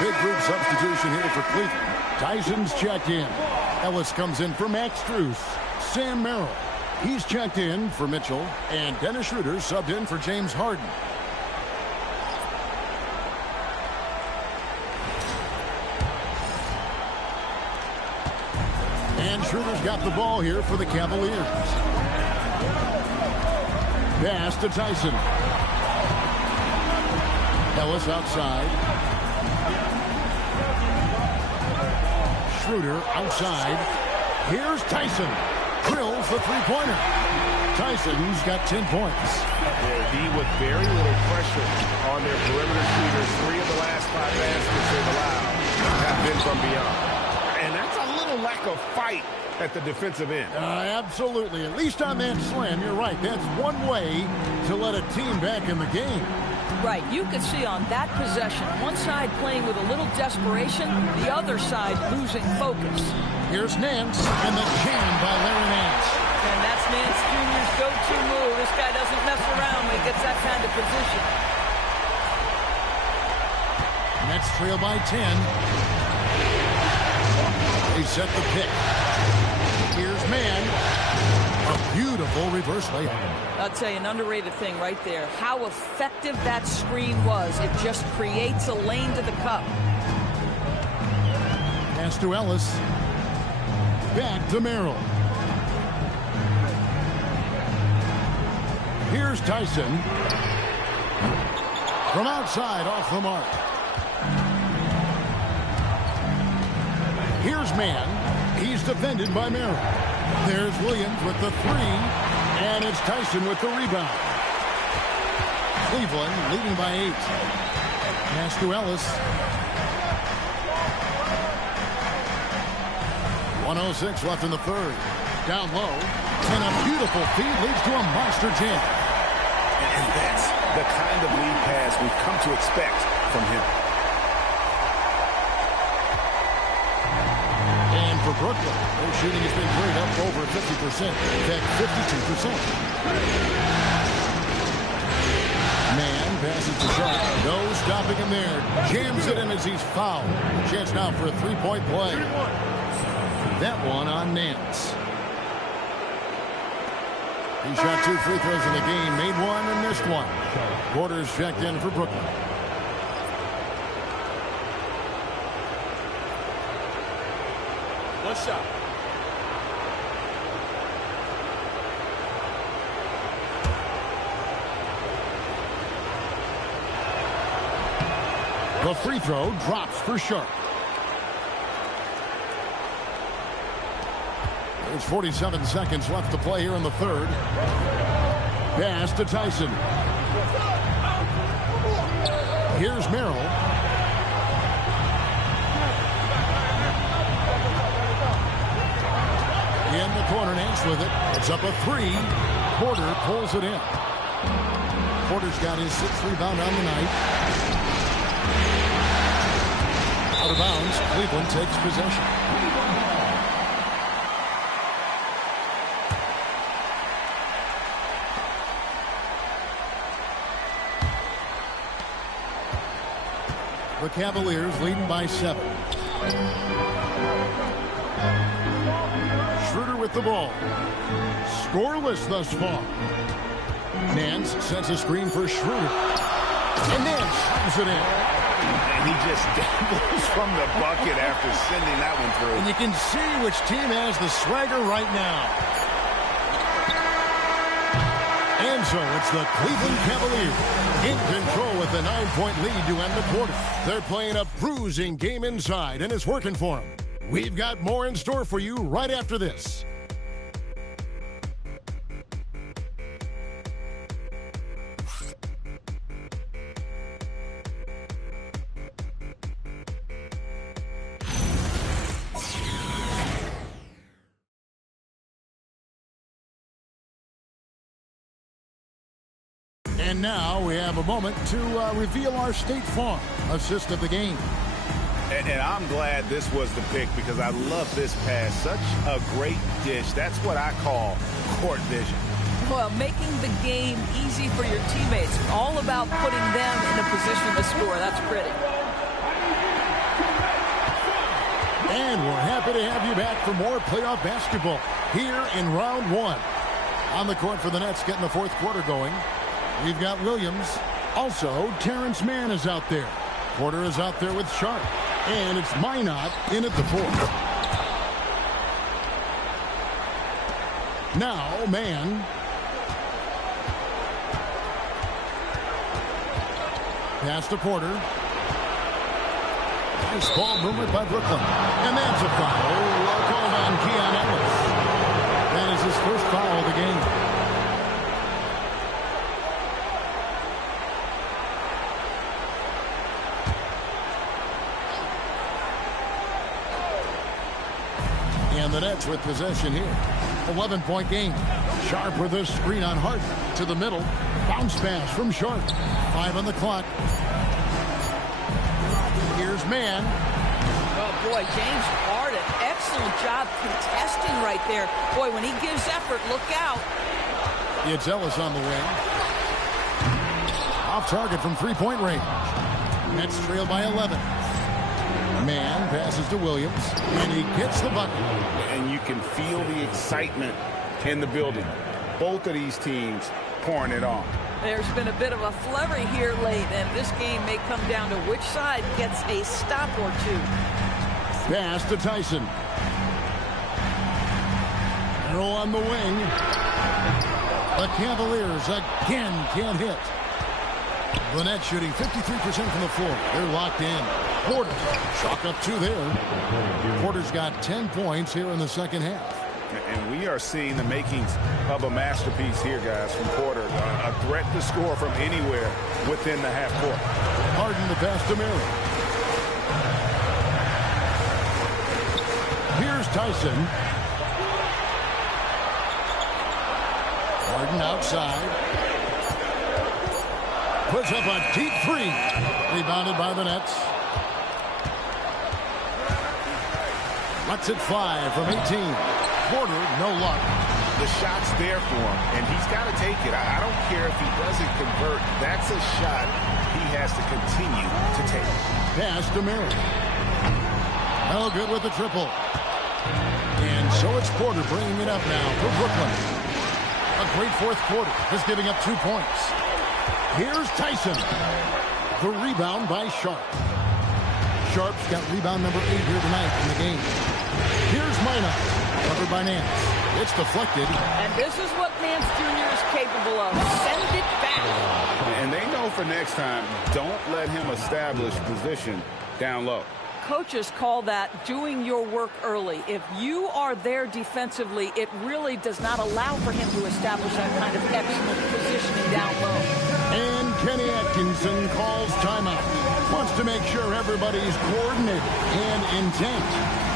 Big group substitution here for Cleveland. Tyson's checked in. Ellis comes in for Max Strus. Sam Merrill. He's checked in for Mitchell. And Dennis Schroeder subbed in for James Harden. And Schroeder's got the ball here for the Cavaliers. Pass to Tyson. Ellis outside. Schroeder outside. Here's Tyson. Drills the three-pointer. Tyson's got 10 points. He with very little pressure on their perimeter shooters. 3 of the last 5 baskets they've allowed have been from beyond. And that's a little lack of fight at the defensive end. Absolutely. At least on that slam, you're right. That's one way to let a team back in the game. Right, you could see on that possession, one side playing with a little desperation, the other side losing focus. Here's Nance, and the jam by Larry Nance. And that's Nance Jr.'s go-to move. This guy doesn't mess around when he gets that kind of position. Nets trail by 10. They set the pick. Here's Mann. A beautiful reverse layup. I'll tell you, an underrated thing right there. How effective that screen was. It just creates a lane to the cup. Pass to Ellis. Back to Merrill. Here's Tyson. From outside, off the mark. Here's Mann. He's defended by Merrill. There's Williams with the 3. And it's Tyson with the rebound. Cleveland leading by 8. Pass to Ellis. 1:06 left in the third. Down low. And a beautiful feed leads to a monster jam. And that's the kind of lead pass we've come to expect from him. And for Brooklyn. Their shooting has been great, up over 50%. In fact, 52%. Man passes to Sharp. No stopping him there. Jams it in as he's fouled. Chance now for a three-point play. That one on Nance. He shot 2 free throws in the game, made one and missed one. Porter's checked in for Brooklyn. One shot. The free throw drops for Sharp. There's 47 seconds left to play here in the third. Pass to Tyson. Here's Merrill. In the corner, Nance with it. It's up a three. Porter pulls it in. Porter's got his 6th rebound on the night. Out of bounds, Cleveland takes possession. The Cavaliers leading by 7. Schroeder with the ball. Scoreless thus far. Nance sets a screen for Schroeder. And Nance shoots it in. And he just gambles from the bucket after sending that one through. And you can see which team has the swagger right now. And so it's the Cleveland Cavaliers in control with a 9-point lead to end the quarter. They're playing a bruising game inside, and it's working for them. We've got more in store for you right after this. And now we have a moment to reveal our State Farm assist of the game. And I'm glad this was the pick because I love this pass. Such a great dish. That's what I call court vision. Well, making the game easy for your teammates. All about putting them in a position to score. That's pretty. And we're happy to have you back for more playoff basketball here in round 1. On the court for the Nets, getting the fourth quarter going. We've got Williams. Also, Terrence Mann is out there. Porter is out there with Sharp. And it's Minot in at the 4th. Now, Mann. Pass to Porter. Nice ball movement by Brooklyn. And that's a foul. Called on Keon Ellis. That is his first foul of the game. And the Nets with possession here. 11-point game. Sharp with a screen on Hart to the middle. Bounce pass from Sharp. 5 on the clock. Here's Mann. Oh, boy, James Harden. Excellent job contesting right there. Boy, when he gives effort, look out. It's Ellis on the wing. Off target from three-point range. Nets trail by 11. Mann passes to Williams, and he gets the bucket. And you can feel the excitement in the building. Both of these teams pouring it on. There's been a bit of a flurry here late, and this game may come down to which side gets a stop or two. Pass to Tyson. Arrow on the wing. The Cavaliers again can't hit. The Nets shooting 53% from the floor. They're locked in. Porter, chalk up 2 there. Porter's got 10 points here in the second half. And we are seeing the makings of a masterpiece here, guys, from Porter. A threat to score from anywhere within the half court. Harden the pass to Merrill. Here's Tyson. Harden outside. Puts up a deep 3. Rebounded by the Nets. Cuts it 5 from 18. Porter, no luck. The shot's there for him, and he's got to take it. I don't care if he doesn't convert. That's a shot he has to continue to take. Pass to Murray. No good with the triple. And so it's Porter bringing it up now for Brooklyn. A great fourth quarter, just giving up 2 points. Here's Tyson. The rebound by Sharp. Sharp's got rebound number 8 here tonight in the game. Here's Mina. Covered by Nance. It's deflected. And this is what Nance Jr. is capable of. Send it back. And they know for next time, don't let him establish position down low. Coaches call that doing your work early. If you are there defensively, it really does not allow for him to establish that kind of excellent positioning down low. And Kenny Atkinson calls timeout. Wants to make sure everybody's coordinated and intent.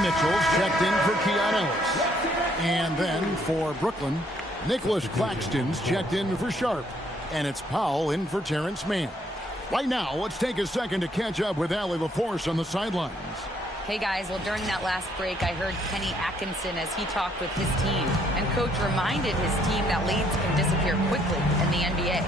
Mitchell's checked in for Keon Ellis. And then for Brooklyn, Nicholas Claxton's checked in for Sharp. And it's Powell in for Terrence Mann. Right now, let's take a second to catch up with Allie LaForce on the sidelines. Hey guys, well during that last break I heard Kenny Atkinson as he talked with his team. And coach reminded his team that leads can disappear quickly in the NBA.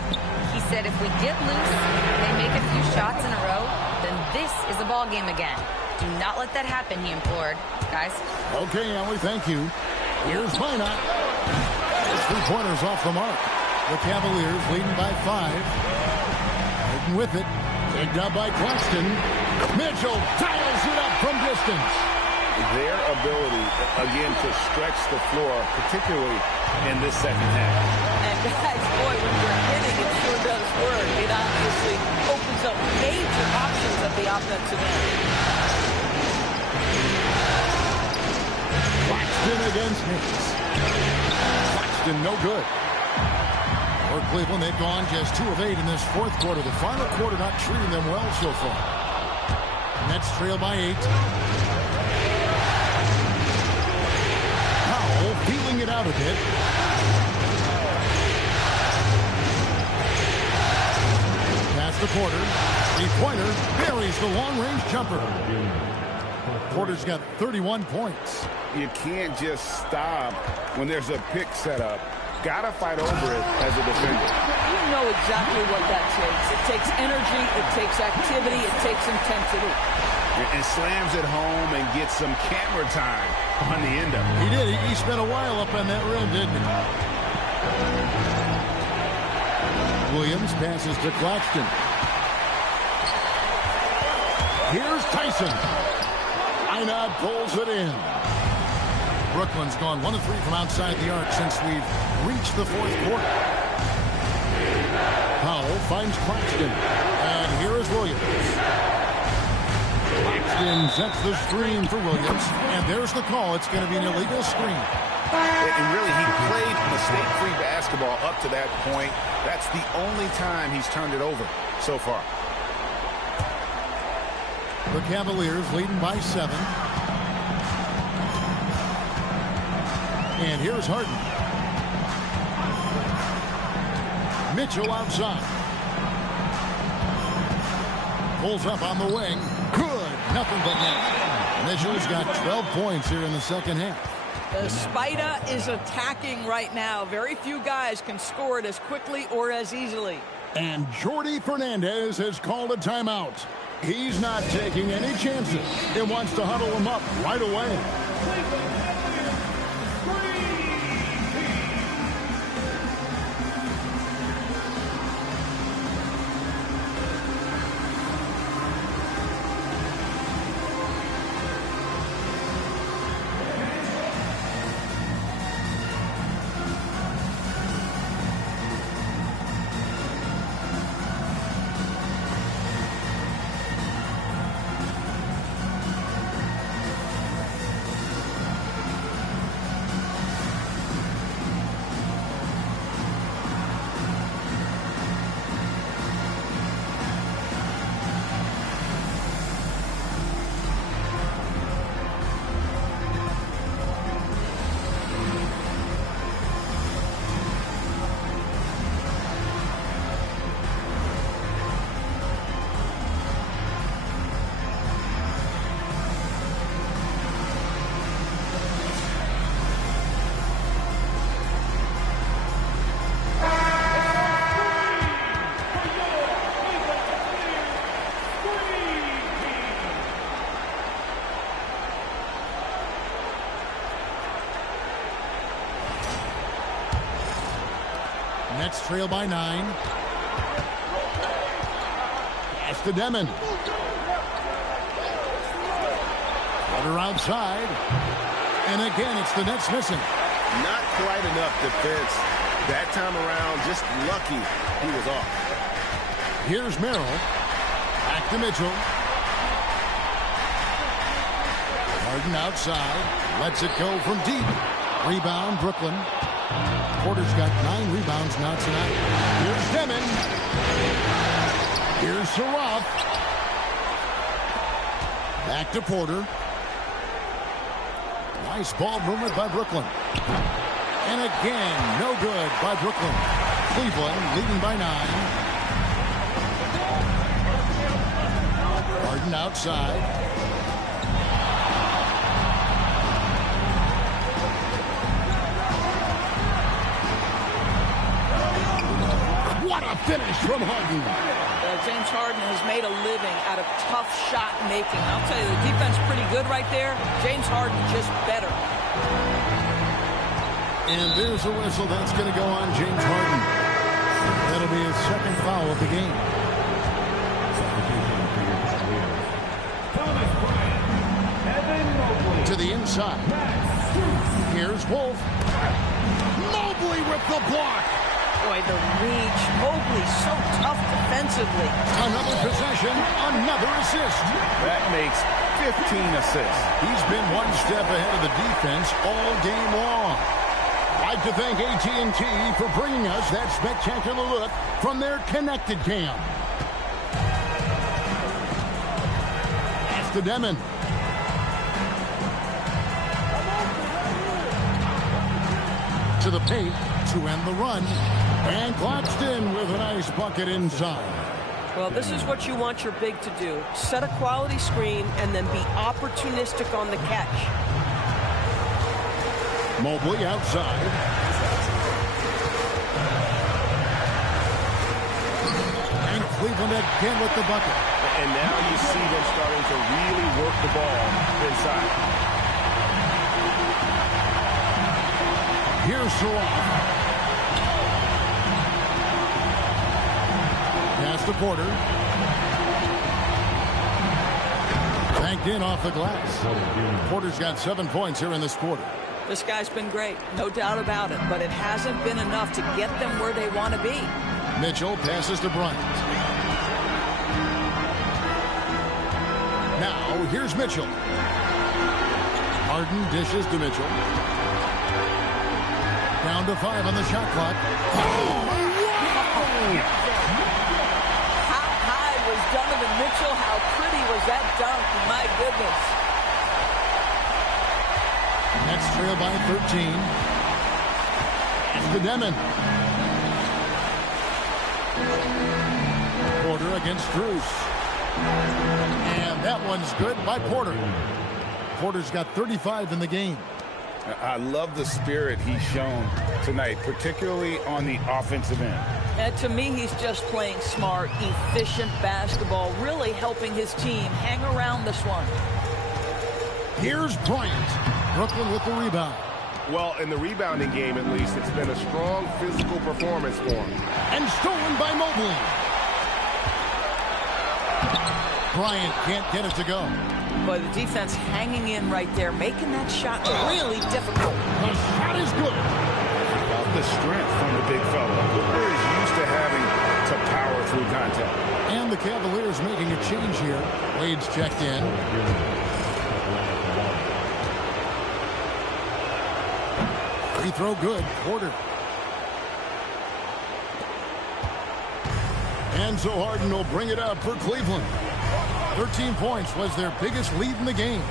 He said if we get loose, they make a few shots in a row, then this is the ball game again. Do not let that happen, he implored. Guys. Okay, Allie, thank you. Here's Minot. His 3-pointers off the mark. The Cavaliers leading by 5. Heading with it. Picked up by Claxton. Mitchell tiles it up from distance. Their ability, again, to stretch the floor, particularly in this second half. And guys, boy, when you're hitting, it sure does work. It obviously opens up major options at the offensive end. Claxton against Hicks. Claxton no good. For Cleveland, they've gone just 2 of 8 in this fourth quarter. The final quarter not treating them well so far. Nets trail by 8. Powell feeling it out a bit. Pass to Porter. 3-pointer buries the long-range jumper. Porter's got 31 points. You can't just stop when there's a pick set up. Gotta fight over it as a defender. You know exactly what that takes. It takes energy, it takes activity, it takes intensity. And slams it home and gets some camera time on the end of it. He did. He spent a while up on that rim, didn't he? Williams passes to Claxton. Here's Tyson. Einad pulls it in. Brooklyn's gone 1 of 3 from outside the arc since we've reached the fourth quarter. Powell finds Claxton. And here is Williams. Claxton sets the screen for Williams. And there's the call. It's going to be an illegal screen. And really, he played mistake-free basketball up to that point. That's the only time he's turned it over so far. The Cavaliers leading by 7. And here's Harden. Mitchell outside. Pulls up on the wing. Good. Nothing but net. Mitchell's got 12 points here in the second half. The Spider is attacking right now. Very few guys can score it as quickly or as easily. And Jordi Fernandez has called a timeout. He's not taking any chances and wants to huddle him up right away. Nets trail by 9. Pass to Demon. Cutter outside. And again, it's the Nets missing. Not quite enough defense that time around. Just lucky he was off. Here's Merrill. Back to Mitchell. Harden outside. Lets it go from deep. Rebound, Brooklyn. Porter's got 9 rebounds now tonight. Here's Demon. Here's Saraf. Back to Porter. Nice ball movement by Brooklyn. And again, no good by Brooklyn. Cleveland leading by 9. Harden outside. What a finish from Harden. James Harden has made a living out of tough shot making. I'll tell you, the defense pretty good right there. James Harden just better. And there's a whistle that's going to go on James Harden. That'll be his second foul of the game. To the inside. Here's Wolf. Mobley with the block. Boy, the reach. Mobley so tough defensively. Another possession, another assist. That makes 15 assists. He's been one step ahead of the defense all game long. I'd like to thank AT&T for bringing us that spectacular look from their connected cam. Pass to Demon. To the paint to end the run. And Claxton with a nice bucket inside. Well, this is what you want your big to do. Set a quality screen and then be opportunistic on the catch. Mobley outside. And Cleveland again with the bucket. And now you see them starting to really work the ball inside. Here's Saraf. Pass to Porter. Banked in off the glass. Porter's got 7 points here in this quarter. This guy's been great, no doubt about it, but it hasn't been enough to get them where they want to be. Mitchell passes to Bryant. Now, here's Mitchell. Harden dishes to Mitchell. Down to 5 on the shot clock. Oh, wow! How high was Donovan Mitchell? How pretty was that dunk? My goodness. Nets trail by 13. It's to Demon. Porter against Strus. And that one's good by Porter. Porter's got 35 in the game. I love the spirit he's shown tonight, particularly on the offensive end. And to me, he's just playing smart, efficient basketball, really helping his team hang around this one. Here's Bryant. Brooklyn with the rebound. Well, in the rebounding game, at least, it's been a strong physical performance for him. And stolen by Mobley. Bryant can't get it to go. But the defense hanging in right there, making that shot really difficult. The shot is good. The strength from the big fella. Cooper is used to having to power through contact. And the Cavaliers making a change here. Wade's checked in. Free throw good. Porter. And so Harden will bring it up for Cleveland. 13 points was their biggest lead in the game.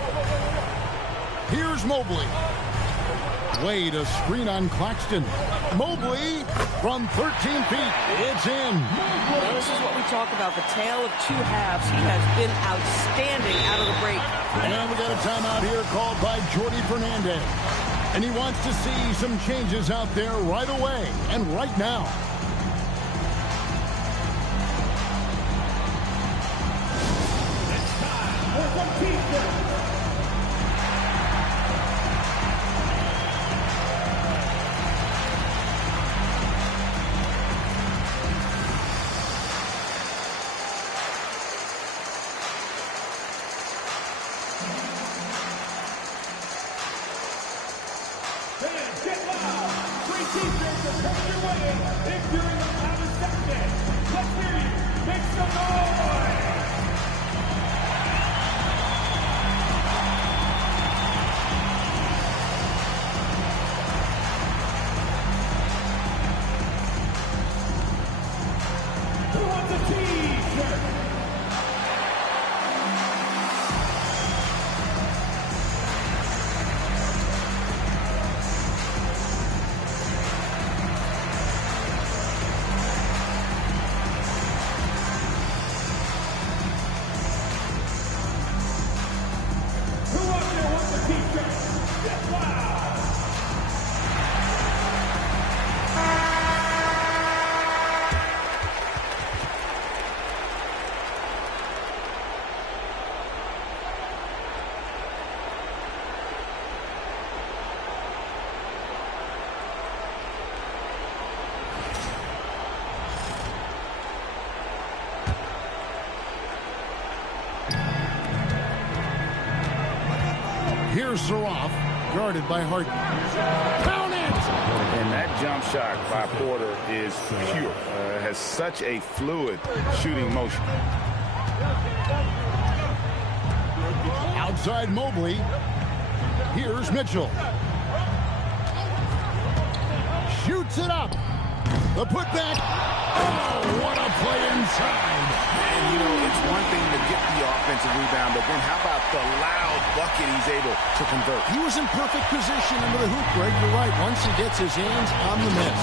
Here's Mobley. Wade, a screen on Claxton. Mobley from 13 feet. It's in. Well, this is what we talk about, the tale of two halves. He has been outstanding out of the break. And we got a timeout here called by Jordi Fernandez. And he wants to see some changes out there right away and right now. defense to take your way if you're in the loudest section. Let's hear you. Make some noise. Who wants a t-shirt? Who out there wants a t-shirt? Get loud! Here's Saroff, guarded by Harden. Count it! And that jump shot by Porter is pure. Has such a fluid shooting motion. Outside Mobley. Here's Mitchell. Shoots it up. The putback. Oh, what a play inside. And, you know, it's one thing to get the offensive rebound, but then how about the loud bucket he's able to convert? He was in perfect position into the hoop, Greg. You're right. Once he gets his hands on the miss.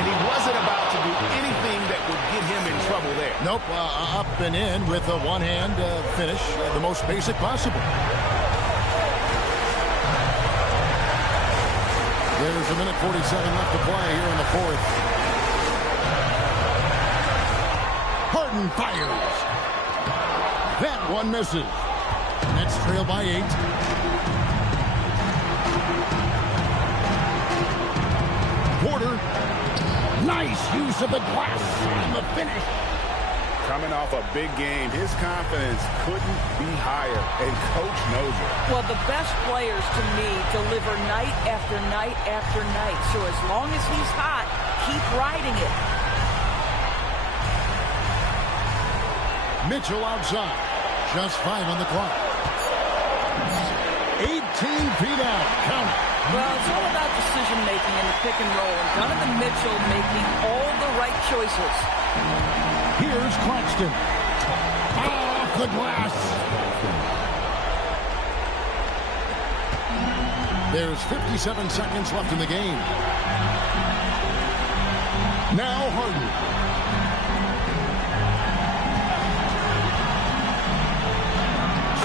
And he wasn't about to do anything that would get him in trouble there. Nope. Up and in with a one-hand finish. The most basic possible. There's a minute 47 left to play here in the fourth. Harden fires. That one misses. Nets trail by 8. Porter. Nice use of the glass on the finish. Coming off a big game, his confidence couldn't be higher, and Coach knows it. Well, the best players to me deliver night after night after night. So as long as he's hot, keep riding it. Mitchell outside. Just 5 on the clock. 18 feet out. Count it. Well, it's all about decision-making in the pick and roll. And Donovan Mitchell making all the right choices. Here's Claxton. Off the glass. There's 57 seconds left in the game. Now Harden.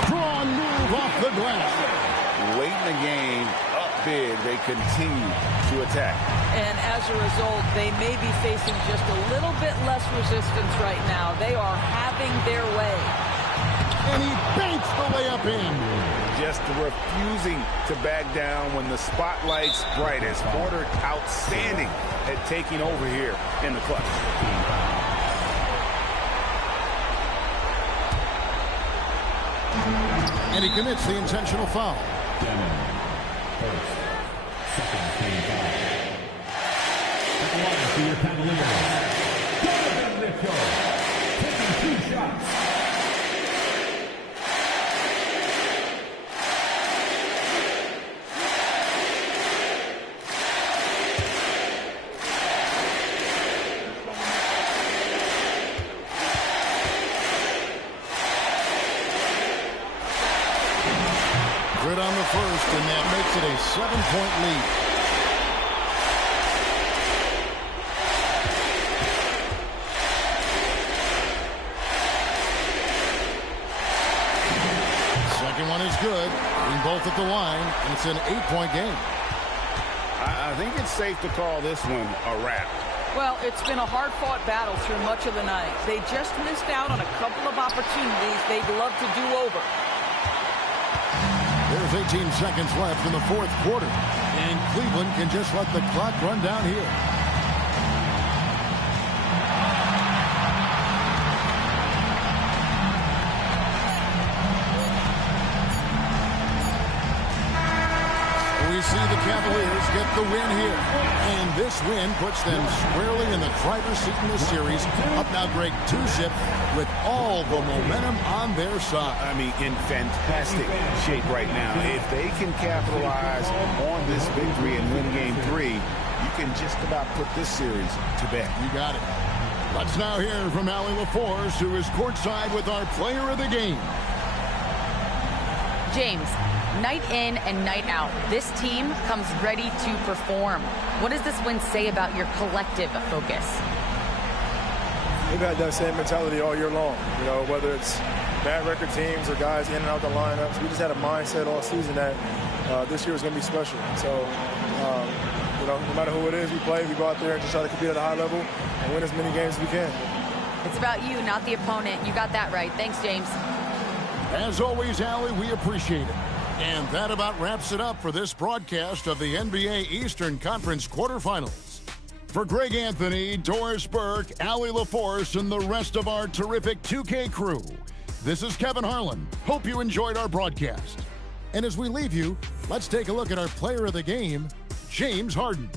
Strong move off the glass. Late in the game, up big, they continue to attack. And as a result, they may be facing just a little bit less resistance right now. They are having their way. And he banks the layup in. Just refusing to back down when the spotlight's brightest. Porter outstanding at taking over here in the clutch. And he commits the intentional foul. For your Cavaliers, Donovan Mitchell, taking 2 shots. Good on the first, and that makes it a 7-point lead. One is good. Being both at the line, and it's an 8-point game. I think it's safe to call this one a wrap. Well, it's been a hard-fought battle through much of the night. They just missed out on a couple of opportunities they'd love to do over. There's 18 seconds left in the fourth quarter, and Cleveland can just let the clock run down here. We see the Cavaliers get the win here. And this win puts them squarely in the driver's seat in this series. Up now, Greg, 2-zip with all the momentum on their side. I mean, in fantastic shape right now. If they can capitalize on this victory and win game 3, you can just about put this series to bed. You got it. Let's now hear from Allie LaForce, who is courtside with our player of the game. James, night in and night out, this team comes ready to perform. What does this win say about your collective focus? We've had that same mentality all year long. You know, whether it's bad record teams or guys in and out the lineups, we just had a mindset all season that this year was going to be special. So, you know, no matter who it is we play, we go out there and just try to compete at a high level and win as many games as we can. It's about you, not the opponent. You got that right. Thanks, James. As always, Allie, we appreciate it. And that about wraps it up for this broadcast of the NBA Eastern Conference quarterfinals. For Greg Anthony, Doris Burke, Allie LaForce, and the rest of our terrific 2K crew, this is Kevin Harlan. Hope you enjoyed our broadcast. And as we leave you, let's take a look at our player of the game, James Harden.